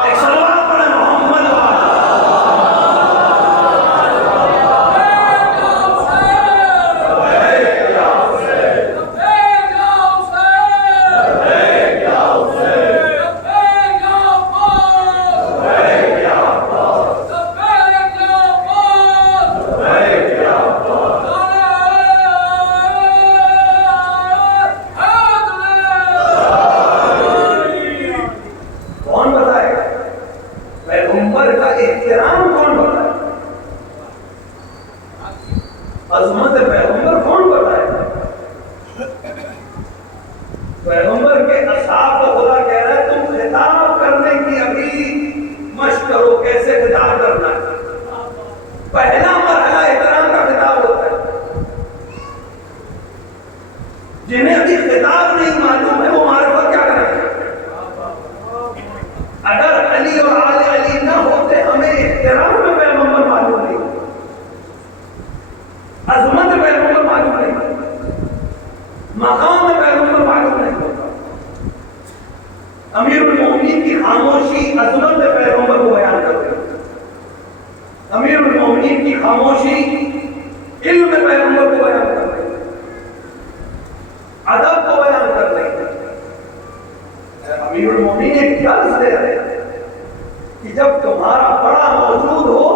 ایک صلوات پڑھے محمد والا۔ جنہیں ابھی خطاب نہیں معلوم ہے وہ معرفت کیا کریں گے؟ اگر علی اور آل علی نہ ہوتے ہمیں احترام میں پیغمبر معلوم نہیں ہوتا، عظمت پیغمبر معلوم نہیں ہوتا، مقام پیغمبر معلوم نہیں ہوتا۔ امیر المومنین کی خاموشی عظمت پیغمبر کو بیان کرتی ہے، امیر المومنین کی خاموشی علم پیغمبر کو بیان کرتی ہے، ادب کو بیان کرتی ہے۔ امیر المومنین ایک درس دے رہے ہیں کہ جب تمہارا بڑا موجود ہو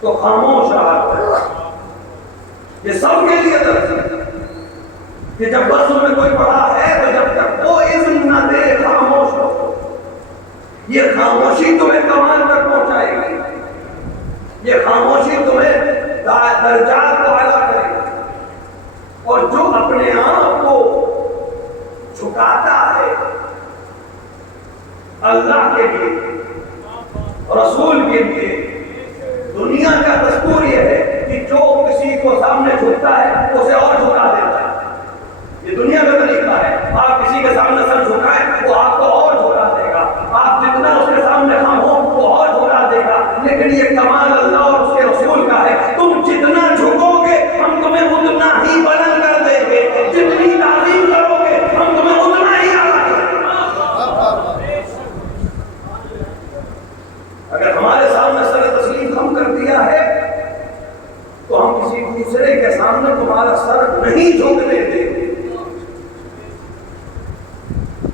تو خاموش رہا کرو۔ یہ سب کے لیے درس ہے کہ جب بس میں کوئی بڑا ہے تو جب تک وہ اذن نہ دے خاموش ہو۔ یہ خاموشی تمہیں کمال تک پہنچائے گی، یہ خاموشی تمہیں درجات کو اعلیٰ کرے گی۔ اور جو اپنے آپ کو جھکاتا ہے اللہ کے لیے، رسول کے لیے، دنیا کا دستور یہ ہے کہ جو کسی کو سامنے جھکتا ہے اسے اور جھکا دیتا ہے۔ یہ دنیا کا طریقہ ہے، آپ کسی کے سامنے سر جھکائیں وہ آپ کو اور جھکا دے گا، آپ جتنا اس کے سامنے خم ہو وہ اور جھکا دے گا۔ لیکن یہ کمال اللہ اور اس کے رسول کا ہے، تم جتنا جھکو گے ہم تمہیں اتنا ہی بلند کر دیں گے، جتنی تعظیم کرو گے ہم تمہیں اتنا ہی اعلیٰ کریں گے۔ اگر ہمارے سامنے سر تسلیم خم کر دیا ہے تو ہم کسی دوسرے کے سامنے تمہارا سر نہیں جھکنے دیں گے۔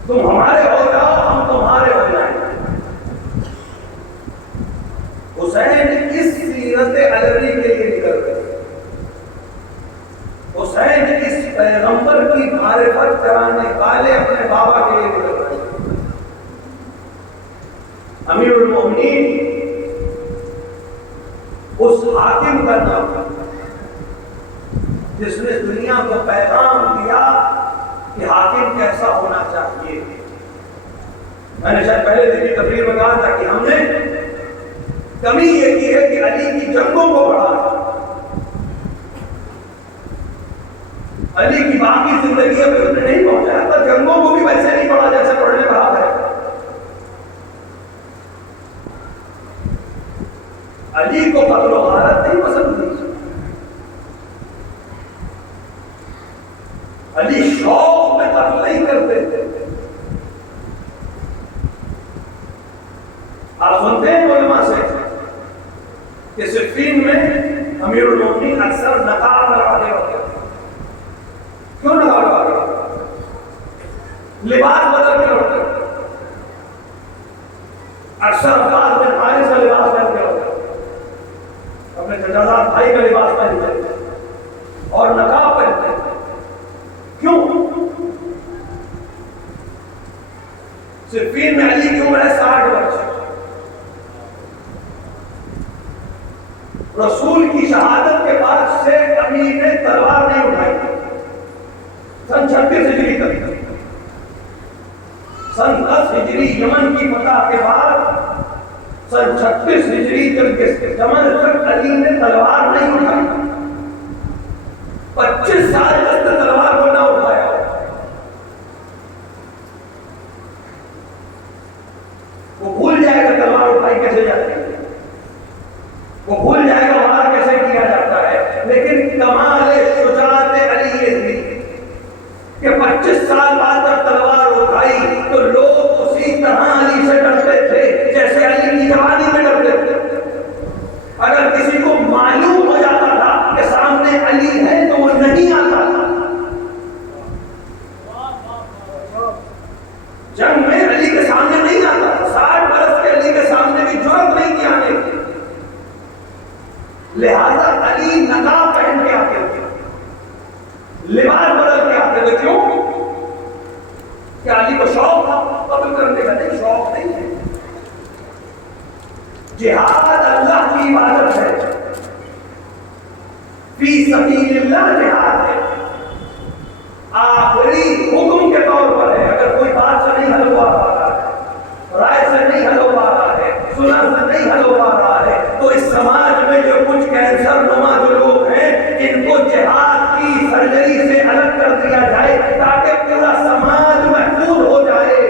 تم ہمارے ہو جاؤ ہم تمہارے ہو جائیں۔ حسین اس سیرت علوی کے لیے نکل گئے، حسین اس پیغمبر کی معرفت کرانے والے اپنے بابا کے لیے نکل گئے۔ امیر المومنین اس حاکم کا نام جس نے دنیا کو پیغام دیا کہ حاکم کیسا ہونا چاہیے۔ میں نے شاید پہلے دن کی تقریر میں کہا تھا کہ ہم نے کمی یہ کی ہے کہ علی کی جنگوں کو بڑھا، علی کی باقی زندگی ابھی اس نے نہیں پہنچایا تھا، جنگوں کو بھی ویسے نہیں پڑھا جیسے پڑھنے پڑھا ہے۔ علی کو قتل و غارت نہیں پسند تھی، علی شوق میں قتل نہیں کرتے تھے۔ آپ سنتے ہیں علماء سے کہ صفین میں امیر المومنین اکثر نقاب لگا کے ہوتے ہیں۔ کیوں نقاب لگا کے ہوتے ہیں؟ لباس بدل کے ہوتے ہیں، اکثر افراد میں خالص کا لباس پہن کے ہوتے ہیں، اپنے جدازات بھائی کا لباس پہنتے ہیں اور نقاب پہنتے ہیں۔ کیوں؟ صفین میں علی کی عمر ہے 60 برس، رسول کی شہادت کے بعد سے امیر نے تلوار نہیں اٹھائی، سن 36 ہجری تک، سن 10 ہجری یمن کی فتح کے بعد سن 36 ہجری تک یمن تک علی نے تلوار نہیں اٹھائی۔ 25 سال تک تلوار کو نہ اٹھایا۔ وہ بھول جائے گا تلوار اٹھائی کیسے جاتی ہے، وہ بھول جائے گا وہاں کیسے کیا جاتا ہے۔ لیکن کمال شجاعت علی یہ تھی کہ 25 سال بعد جب تلوار اٹھائی تو لوگ اسی طرح علی سے ڈرتے تھے جیسے علی کی جوانی میں ڈرتے تھے۔ اگر کسی کو معلوم ہو جاتا تھا کہ سامنے علی ہے تو وہ نہیں آتا تھا۔ جنگ میں علی کے سامنے نہیں آتا تھا، 60 برس کے علی کے سامنے بھی جرأت نہیں کی آنے کی، لہذا علی نقاب پہن کے آتے تھے، لباس بدل کے آتے تھے۔ کیوں؟ کہ علی کو شوق تھا قتل کرنے کا، نہیں شوق نہیں ہے۔ جہاد اللہ کی عبادت ہے، فی سبیل اللہ جہاد ہے، آخری حکم کے طور پر ہے۔ اگر کوئی بات سے نہیں حل ہوا رہا ہے، رائے سے نہیں حل ہو پا رہا ہے، سنا سے نہیں حل ہو پا رہا ہے، تو اس سماج میں جو کچھ کینسر نما جو لوگ ہیں ان کو جہاد کی سرجری سے الگ کر دیا جائے تاکہ پورا سماج محفوظ ہو جائے۔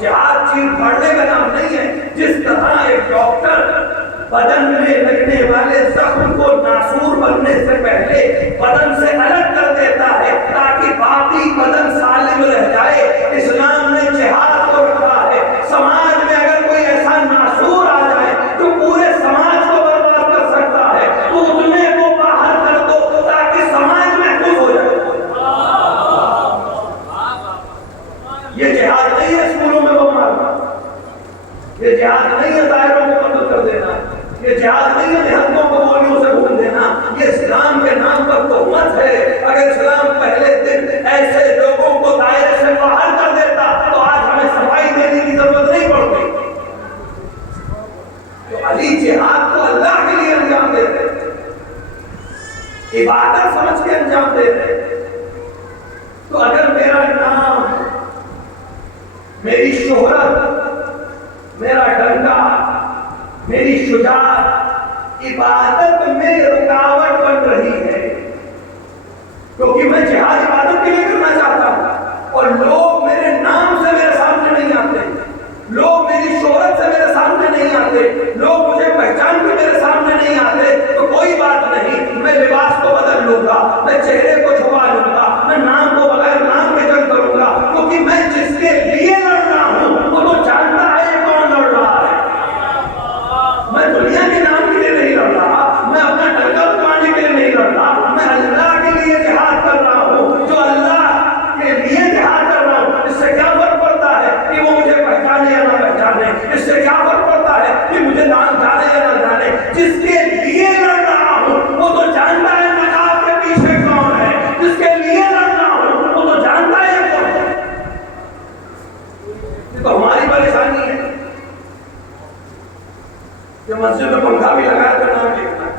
جہاد چیز پھاڑنے کا نام نہیں ہے۔ جس طرح ایک ڈاکٹر بدن میں لگنے والے زخم کو ناسور بننے سے پہلے بدن سے الگ کر دیتا ہے تاکہ باقی بدن سالم رہ جائے، اسلام نے جہاد کو رکھا ہے۔ سماج میں اگر کوئی ایسا ناسور آ جائے جو پورے سماج کو برباد کر سکتا ہے تو اتنے کو باہر کر دو تاکہ سماج محفوظ ہو جائے۔ یہ جہاد نہیں ہے اسکولوں میں بم مارنا، یہ جہاد نہیں ہے دائروں کو بند کر دینا، یہ جہاد نہیں ہے نہتوں کو گولیوں سے بھون دینا، یہ اسلام کے نام پر تہمت ہے۔ اگر اسلام پہلے دن ایسے لوگوں کو دائرے سے باہر کر دیتا تو آج ہمیں صفائی دینے کی ضرورت نہیں پڑتی۔ تو علی جہاد کو اللہ کے لیے انجام دیتے، عبادت سمجھ کے انجام دیتے۔ تو اگر میرا نام، میری شہرت، میرا ڈنڈا، میری شجاعت عبادت میں رکاوٹ بن رہی ہے، کیونکہ میں جہاد عبادت کے لیے کرنا چاہتا ہوں اور لوگ میرے نام سے میرے سامنے نہیں آتے، لوگ میری شہرت سے میرے سامنے نہیں آتے، لوگ مجھے پہچان کے میرے سامنے نہیں آتے، تو کوئی بات نہیں، میں لباس کو بدل لوں گا، میں چہرے کو چھپا لوں گا، میں نام کو بغیر نام کے جنگ کروں گا، کیونکہ میں جس کے لیے لڑ رہا ہوں وہ تو جانتا ہے کون لڑ رہا ہے۔ میں دنیا کے نام کے لیے نہیں لڑ رہا، میں اپنا ڈنڈا اٹھانے کے لیے نہیں لڑ رہا، میں اللہ کے لیے جہاد کر رہا ہوں، جو اللہ کے لیے جہاد کر رہا ہوں۔ اس سے کیا فرق پڑتا ہے کہ وہ مجھے پہچانے یا نہ پہچانے، اس سے کیا فرق پڑتا ہے کہ مجھے نام جانے یا نہ جانے، جس کے لیے لڑ رہا ہوں وہ تو جانتا ہے نقاب کے پیچھے کون ہے، جس کے لیے لڑ رہا ہوں وہ تو جانتا ہے کون ہے۔ یہ تو ہماری پریشانی ہے کہ مسجد میں پنکھا بھی لگایا تو نام لکھنا ہے،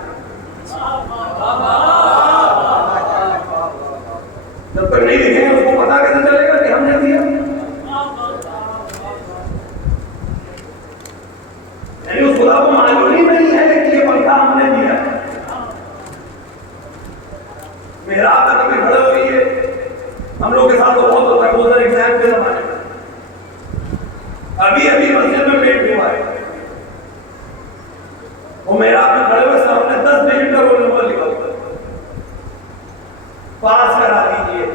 جب تک نہیں لکھیں گے اس کو پتا کیسے چلے گا کہ ہم نے دیا؟ یعنی اس خدا کو معلوم ہی نہیں ہے کہ یہ پنکھا ہم نے دیا۔ محراب میں کبھی کھڑے ہوئیے، ہم لوگ کے ساتھ تو بہت ہوتا ہے، وہ ایگزام کے زمانے میں ابھی مسجد میں پیٹ ہوا ہے، وہ محراب میں کھڑے ہوئے صاحب نے 10 ڈیجٹ کا رول نمبر لکھا ہوا ہے، پاس کرا دیجیے،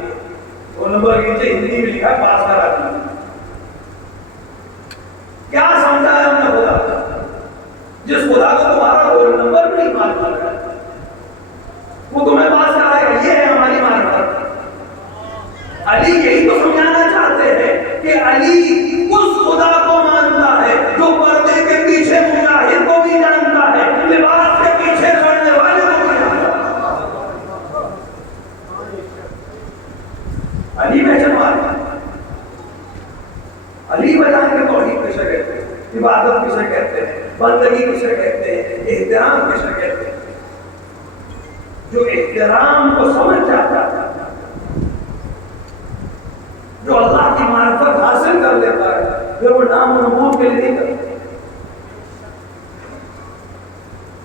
رول نمبر نیچے ہندی میں لکھا ہے پاس کرا دیجیے۔ کیا سمجھا ہے ہم نے خدا کا؟ جس خدا کو تمہارا رول نمبر نہیں معلوم ہے وہ تمہیں پاس کرائے گا، یہ ہے ہماری معرفت۔ علی یہی تو سمجھانا چاہتے ہیں کہ علی اس خدا کو مانتا ہے جو پردے کے پیچھے مجاہد کو بھی جانتا ہے، لباس کے پیچھے لڑنے والے کو بھی جانتا ہے۔ علی پہچان والے، علی بجان کے توحید کسے کہتے ہیں، عبادت کسے کہتے ہیں، بندگی کسے کہتے ہیں، احترام کسے کہتے ہیں؟ جو احترام کو سمجھ جاتا ہے، جو اللہ کی معرفت حاصل کر لیتا ہے، پھر وہ نام و نمود کے لیے نہیں کرتا۔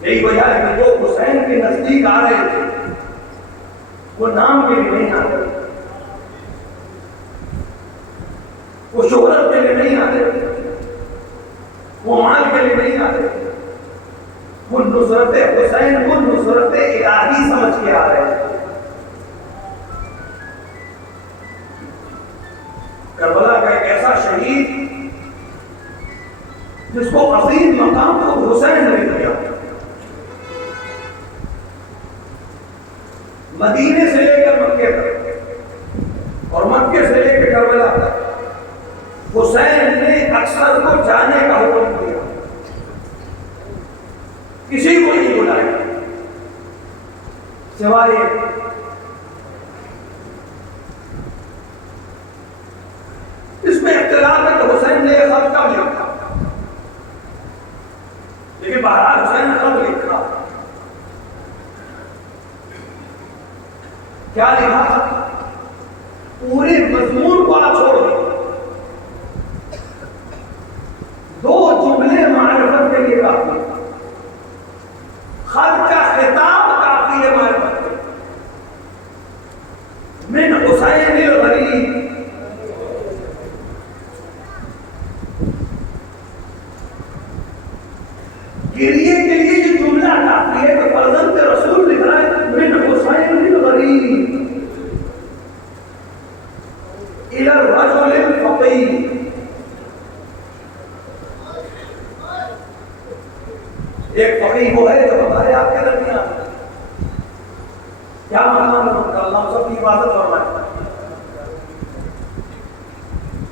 یہی وجہ ہے کہ جو حسین کے نزدیک آ رہے تھے وہ نام کے لیے نہیں آتے، وہ شہرت کے لیے نہیں آتے، وہ مال کے لیے نہیں آتے، وہ نصرت حسین کو نصرت الہی سمجھ کے آ رہے ہیں۔ کربلا کا ایک ایسا شہید جس کو عظیم مقام کو حسین نے دیا، مدینے سے لے کر مکے تک اور مکے سے لے کر کربلا تک حسین نے اکثر کو جانے کا حکم دیا، کسی کو نہیں بلایا سوائے اس میں اختلاف ہے کہ حسین نے یہ خط کب لکھا، لیکن بہرحال حسین نے خط لکھا۔ کیا لکھا؟ پورے مضمون کو آپ چھوڑ دیں، 2 جملے معرفت کے لیے کافی، خط کا خطاب کافی ہے معرفت کے کیا مقام ہے ان کا، اللہ سب کی عبادت فرمائے،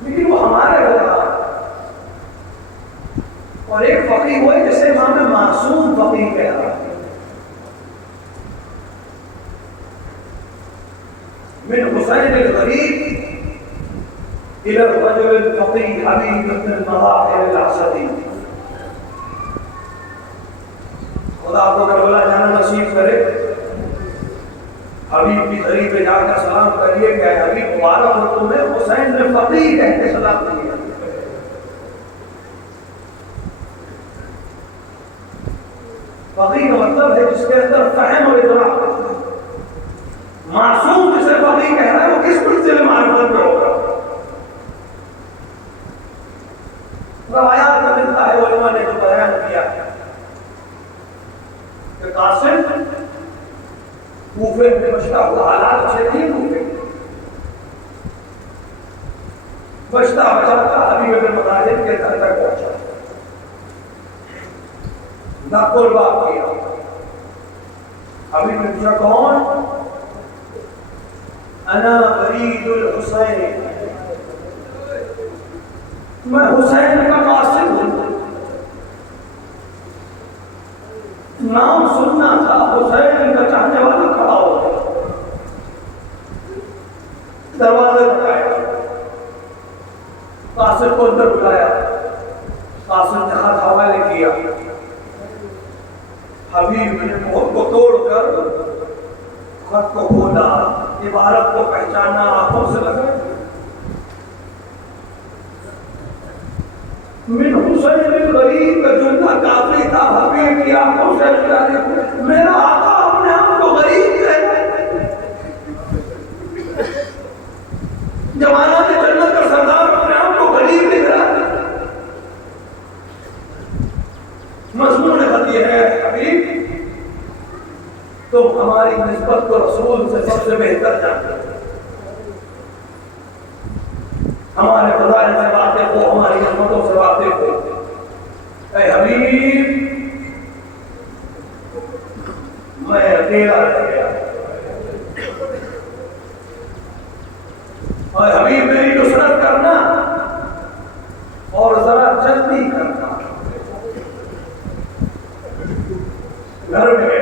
لیکن وہ ہمارے ہوگا. اور ایک فقیہ ہوئے جسے امام معصوم فقیہ کہا، من حسین الغریب الى الرجل الفقيه حبيب بن المظاهر العسدي. خدا کو کربلا جانا نصیب کرے. حبیب کی دری پہ جا کر سلام کریے کہ حبیب مبارک ہو تمہیں حسین نے فقیہ کہہ کے سلام کیا. فقیہ کا مطلب ہے جس کے اندر فہم اور ادراک. معصوم جسے فقیہ کہہ رہا ہے وہ کس سلسلے معرفت میں ہوگا. روایات میں ملتا ہے علماء نے جو بیان کیا کہ قاسم کوفے میں بچتا ہوا، حالات اچھے نہیں کوفے، بچتا بچاتا حبیب بن مظاہر کے گھر تک پہنچا، نقل باب کیا. حبیب نے پوچھا کون؟ انا برید الحسین، میں حسین کا قاصد ہوں. نام سننا تھا، حسین کا چاہنے والا کھڑا ہو گیا، دروازے بتایا، قاصد کو اندر بلایا. قاصد نے ہاتھ حوالے کیا. حبیب نے منہ کو توڑ کر خط کو کھولا، عبارت کو پہچانا، آنکھوں سے لگا. من حسین الغریب کا جملہ کافی تھا. حبیب کی آنکھوں سے میرا آقا اپنے آپ کو غریب ہے. جوانان جنت کا سردار اپنے آپ کو غریب دکھ رہا ہے. مضمون خط یہ ہے حبیب تم ہماری نسبت کو رسول سے سب سے بہتر جانتے ہو، ہمارے فضائل سے واقف ہو، ہماری عظمتوں سے واقف ہو. اے حبیب میں اکیلا رہ گیا، اے حبیب میری نصرت کرنا اور ذرا جلدی کرنا. گھر میں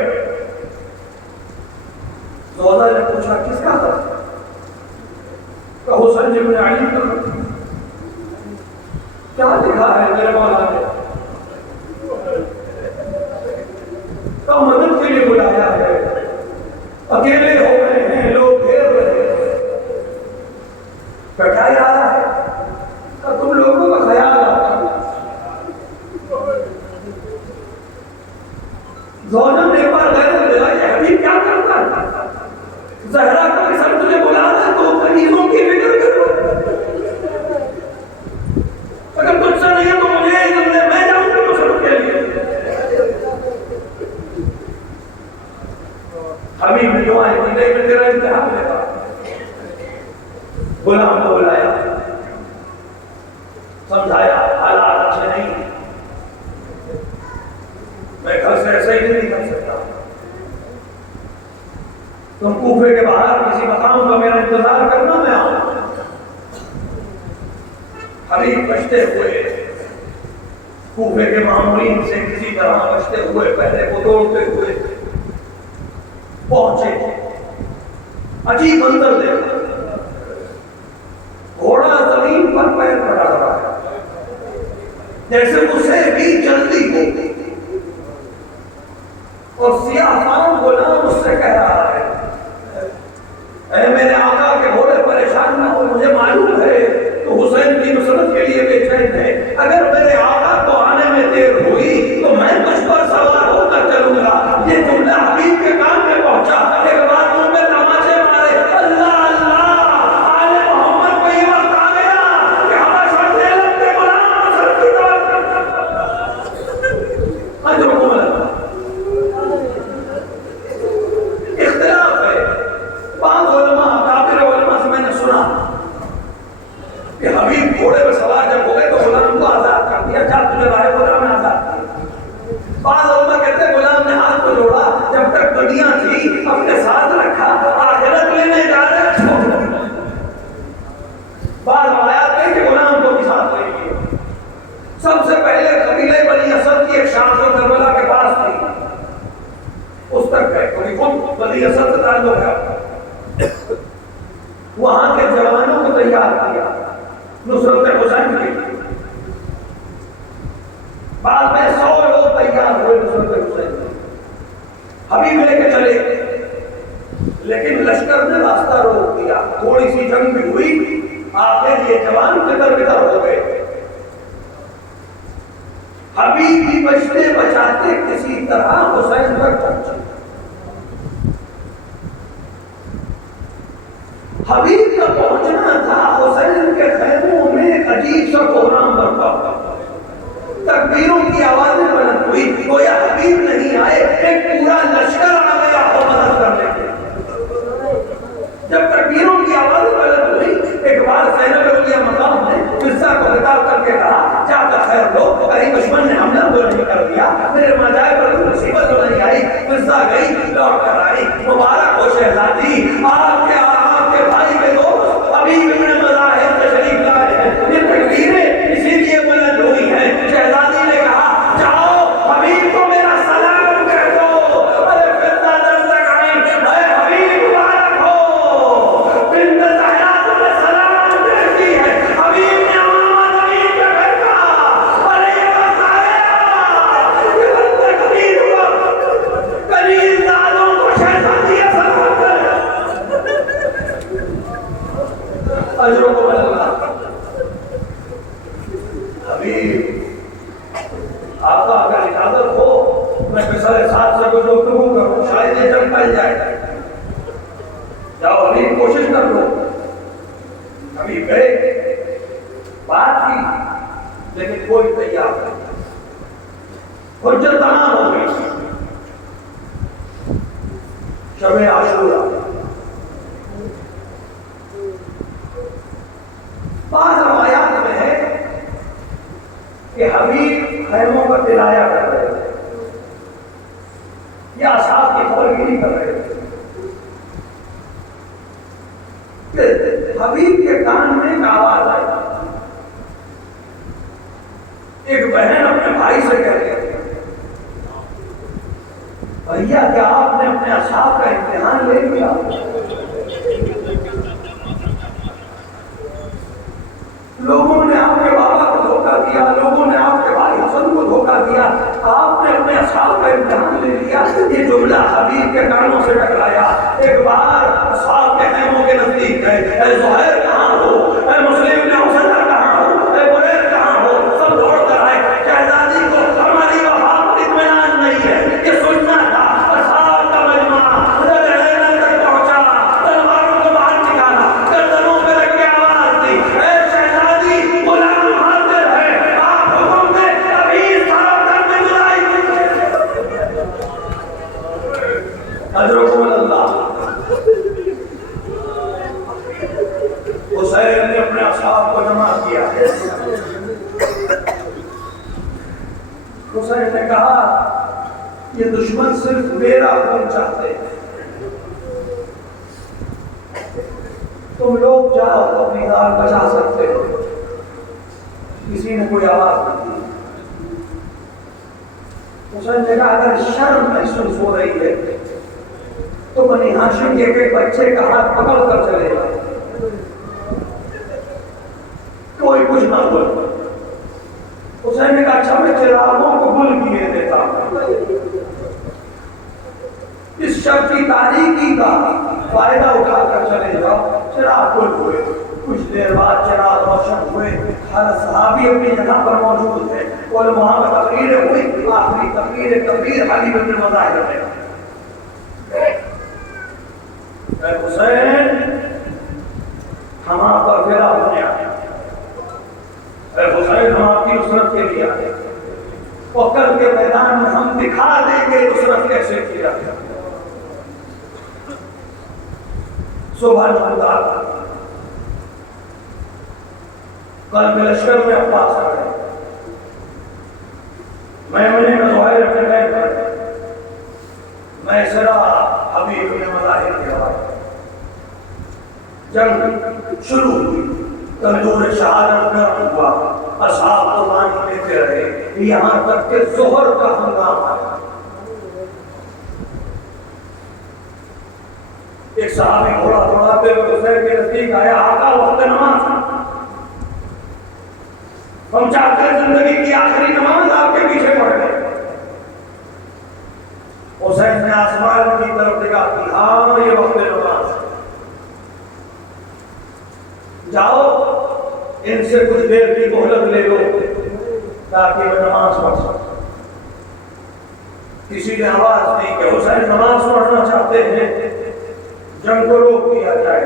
زوجہ نے پوچھا کس کا تھا؟ کہ حسین بن علی کا. کیا لکھا ہے میرے مولا نے؟ تو مدد کے لیے بلایا ہے، اکیلے ہو گئے ہیں، لوگ گھیر رہے ہیں. کیا ارادہ ہے؟ کہ تم لوگوں کا خیال رکھنا. زوجہ نے ایک بار غیرت دلائی، حبیب کیا کرتا ہے؟ زہرا کا سر تجھے بلا رہا ہے تو کنیزوں کی فکر کر. اگر تجھ سے نہیں ہے تو مجھے اذن دے، میں جاؤں گی نصرت کے لیے. حبیب نے دعائیں کی، نہیں میں تیرا امتحان لے گا. غلام کو بلایا، سمجھایا حالات اچھے نہیں، میں گھر سے ایسے ہی نہیں کر سکتا، تم کوفے کے باہر کسی مقام کا میرا انتظار کرنا، میں آؤں. حبیب بچتے ہوئے کوفے کے مامورین سے کسی طرح بچتے ہوئے پہلے کو دوڑتے ہوئے پہنچے. عجیب منظر دیکھا، گھوڑا زمین پر پیر پڑا ہوا ہے جیسے اسے بھی جلدی ہو، اور سیاہ فام غلام اس سے کہہ رہا ہے اے میرے آقا کے گھوڑے پریشان نہ ہو، مجھے معلوم ہے تو حسین کی نصرت کے لیے بے چین ہے، اگر میرے آقا کو آنے میں دیر ہوئی تو میں تجھ پر سوار ہو کر چلوں گا. یہ جملہ حبیب کے کان میں پہنچا. ایک بار منہ میں تماچے مارے، اللہ اللہ، آل محمد کو یہ وقت آ گیا کہ حبشہ سے لگتے غلام نصرت کی طرف. اجرکم اللہ. بنی اسد سے تعلق ہے، وہاں کے جوانوں کو تیار کیا نصرت حسین کے لیے. بعد میں 100 لوگ تیار ہوئے نصرت حسین کے. حبیب لے کے چلے، لیکن لشکر نے راستہ روک دیا. تھوڑی سی جنگ بھی ہوئی، آخر یہ جوان کدھر کدھر ہو گئے. حبیب بھی بچتے بچاتے کسی طرح حسین تک پہنچے. حبیب کا پہنچنا تھا، حسین کے خیموں میں ایک عجیب سا کوہرام برپا ہوا. تکبیروں کی آوازیں بلند ہوئی، گویا حبیب نہیں آئے، ایک پورا لشکر آ گیا ہو مدد کرنے کے. جب تکبیروں کی آوازیں بلند ہوئی، ایک بار زینب اولیاء مقام نے قصہ کو خطاب کر کے کہا، جا کر خیر لو، کہیں دشمن نے حملہ تو نہیں کر دیا، میرے مجائے پر کوئی مصیبت تو نہیں آئی. قصہ گئی، لوٹ کر آئی. مبارک ہو شہزادی، آپ کے بھائی کے دوست حبیب ابن مظاہر تشریف لائے ہیں. یہ تکبیریں اسی لیے بلند ہوئی ہیں. شہزادی نے کہا، جاؤ حبیب کو میرا سلام کہہ دو. ارے فردا دم تک آئی، اے حبیب مبارک ہو. بنت زہرا تمہیں سلام کہتی ہے. حبیب نے امامہ زمین پہ پھینکا. ارے یہ وقت آیا، یہ وقت قریب ہوا. قریب دادوں کو شہزادی سلام کر. اجروں کو بلند حبیب، آقا اگر اجازت ہو میں پسر ساتھ سے کچھ گفتگو کروں، شاید یہ جنگ ٹل جائے. جاؤ حبیب، کوشش کر لو. حبیب گئے، بات کی، لیکن کوئی تیار نہیں. حجت تمام ہو گئی. شب عاشورہ، بعض روایات میں ہے کہ حبیب خیموں کا تلایا کر رہے تھے یا اصحاب کی خبرگیری کر رہے تھے کہ حبیب کے کان میں ایک آواز آئی. ایک بہن اپنے بھائی سے کہہ رہی تھی، بھیا کیا آپ نے اپنے اصحاب کا امتحان لے لیا؟ لوگوں نے آپ کے بابا کو دھوکہ دیا، لوگوں نے آپ کے بھائی حسن کو دھوکہ دیا، آپ نے اپنے اصحاب کا امتحان لے لیا. یہ جملہ حبیب کے کانوں سے ٹکرایا. ایک بار اصحاب کے خیموں کے نزدیک گئے. اے زہیر کہاں ہو؟ اے مسلم بن حسین کہاں ہو؟ اے بریر کہاں ہو؟ سب دوڑ کر آئے. شہزادی کو ہماری وفا پر اطمینان نہیں ہے، یہ سننا تھا. اصحاب کا مجمع رہنے تک پہنچا، تلواروں کو باہر نکالا، گردنوں پہ رکھ کے آواز دی، اے شہزادی غلام حاضر ہے، آپ حکم دیں. ابھی طرف تک میں جلائی اجرکم اللہ. حسین نے اپنے اصحاب کو جمع کیا. حسین نے کہا، یہ دشمن صرف میرا خون چاہتے ہیں، تم لوگ جاؤ اپنی جان بچا سکتے ہو. کسی نے کوئی آواز نہ دی. حسین نے کہا، اگر شرم محسوس ہو رہی ہے تو بنی ہاشم کے ایک بچے کا ہاتھ پکڑ کر چلے گا. کوئی کچھ نہ بول. حسین نے کہا، اچھا میں چراغوں کو گل کیے دیتا ہوں. اس شب کی تاریکی کا فائدہ اٹھا کر چلے جاؤ. چراغ گل ہوئے. کچھ دیر بعد چراغ روشن ہوئے. ہر صحابی اپنی جگہ پر موجود ہے. اور وہاں پر تقریریں ہوئی. آخری تقریر حبیب ابن مظاہر نے. اے حسین، ہم آپ پر پھیلا ہونے آئے. اے حسین، ہم آپ کی نصرت کے لیے آئے، اور کل کے میدان میں ہم دکھا دیں گے نصرت کیسے کیا. صبح نمودہ قلب لشکر میں عباس آ گئے. میں میں زہیر اپنے بیٹھ پر، میں سرا حبیب ابن مظاہر کے حوالے. جنگ شروع ہوئی. تندور شہادت نرم ہوا. اصحاب قربانی لیتے رہے یہاں تک کہ ظہر کا ہنگامہ آیا. ایک صحابی گھوڑا دوڑاتے ہوئے حسین کے نزدیک آیا، آقا وقت نماز، ہم چاہتے ہیں زندگی کی آخری نماز آپ کے پیچھے پڑھ گئے۔ حسین نے آسمان کی طرف نگاہ کی، ہاں یہ وقت نماز، جاؤ ان سے کچھ دیر کی مہلت لے لو تاکہ میں نماز پڑھ سکوں۔ کسی نے آواز دی کہ حسین نماز پڑھنا چاہتے ہیں، جنگ کو روک دیا جائے۔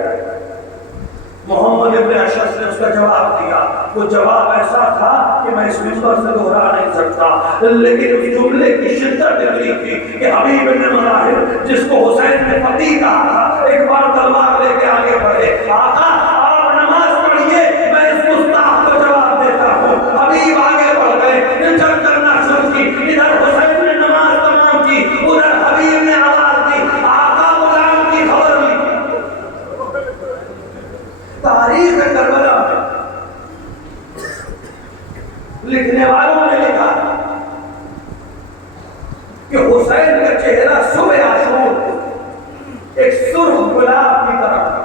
محمد ابن اشعث نے اس کا جواب دیا، وہ جواب ایسا تھا کہ میں اس منبر سے دہرا نہیں سکتا، لیکن اس جملے کی شدت اتنی تھی کہ حبیب بن مظاہر جس کو حسین نے فقیہ کہا تھا، ایک بار تلوار لے کے آگے بڑھے، آقا آپ نماز پڑھیے میں اس گستاخ کو جواب دیتا ہوں۔ حبیب آگے بڑھ گئے، جنگ کرنا شروع کی، ادھر حسین نے نماز تمام کی، ادھر حبیب نے آواز دی، آقا غلام کی خبر لی۔ تاریخ کربلا میں لکھنے والوں نے لکھا کہ حسین کا چہرہ صبح عاشور ایک سرخ گلاب کی طرح تھا،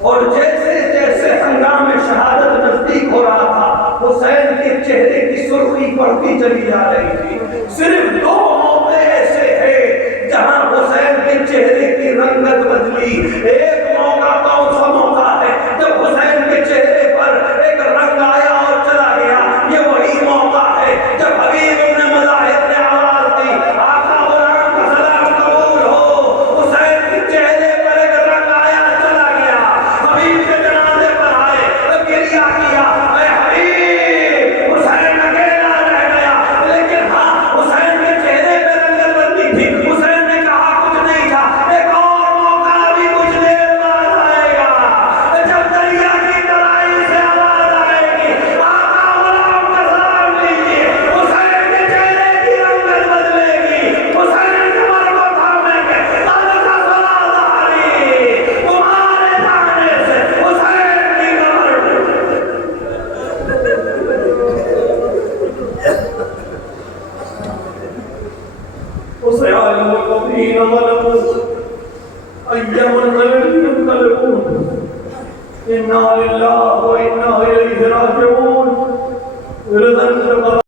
اور جیسے جیسے ہنگام شہادت نزدیک ہو رہا تھا حسین کے چہرے کی سرخی بڑھتی چلی جا رہی تھی۔ صرف دو موقع ایسے ہیں جہاں حسین کے چہرے کی رنگت بدلی۔ ایک موقع کون سا موقع ہے؟ جب حسین کے چہرے پر ایک رنگ آیا اور چلا گیا۔ یہ وہی موقع ہے جب حبیب ابن مظاہر نے آواز دی، آقا غلام کا سلام قبول ہو۔ حسین کے چہرے پر ایک رنگ آیا، چلا گیا۔ حبیب کے جنازے پر آئے، گریہ کیا، اے حبیب، حسین اکیلا رہ گیا، لیکن ہاں حسین کے چہرے پہ رنگت بدلی تھی۔ حسین نے کہا کچھ نہیں تھا، ایک اور موقع ابھی کچھ دیر بعد آئے گا، جب دریا کی گہرائی سے آواز آئے گی، آقا غلام کا سلام لیجیے، حسین کے چہرے کی رنگت بدلے گی، حسین کمر کو تھامیں گے، قد کا صلاح ظہری، تمہارے جانے سے حسین کی کمر وسيعلم الذين ظلموا أي منقلب ينقلبون إنا لله وإنا إليه راجعون.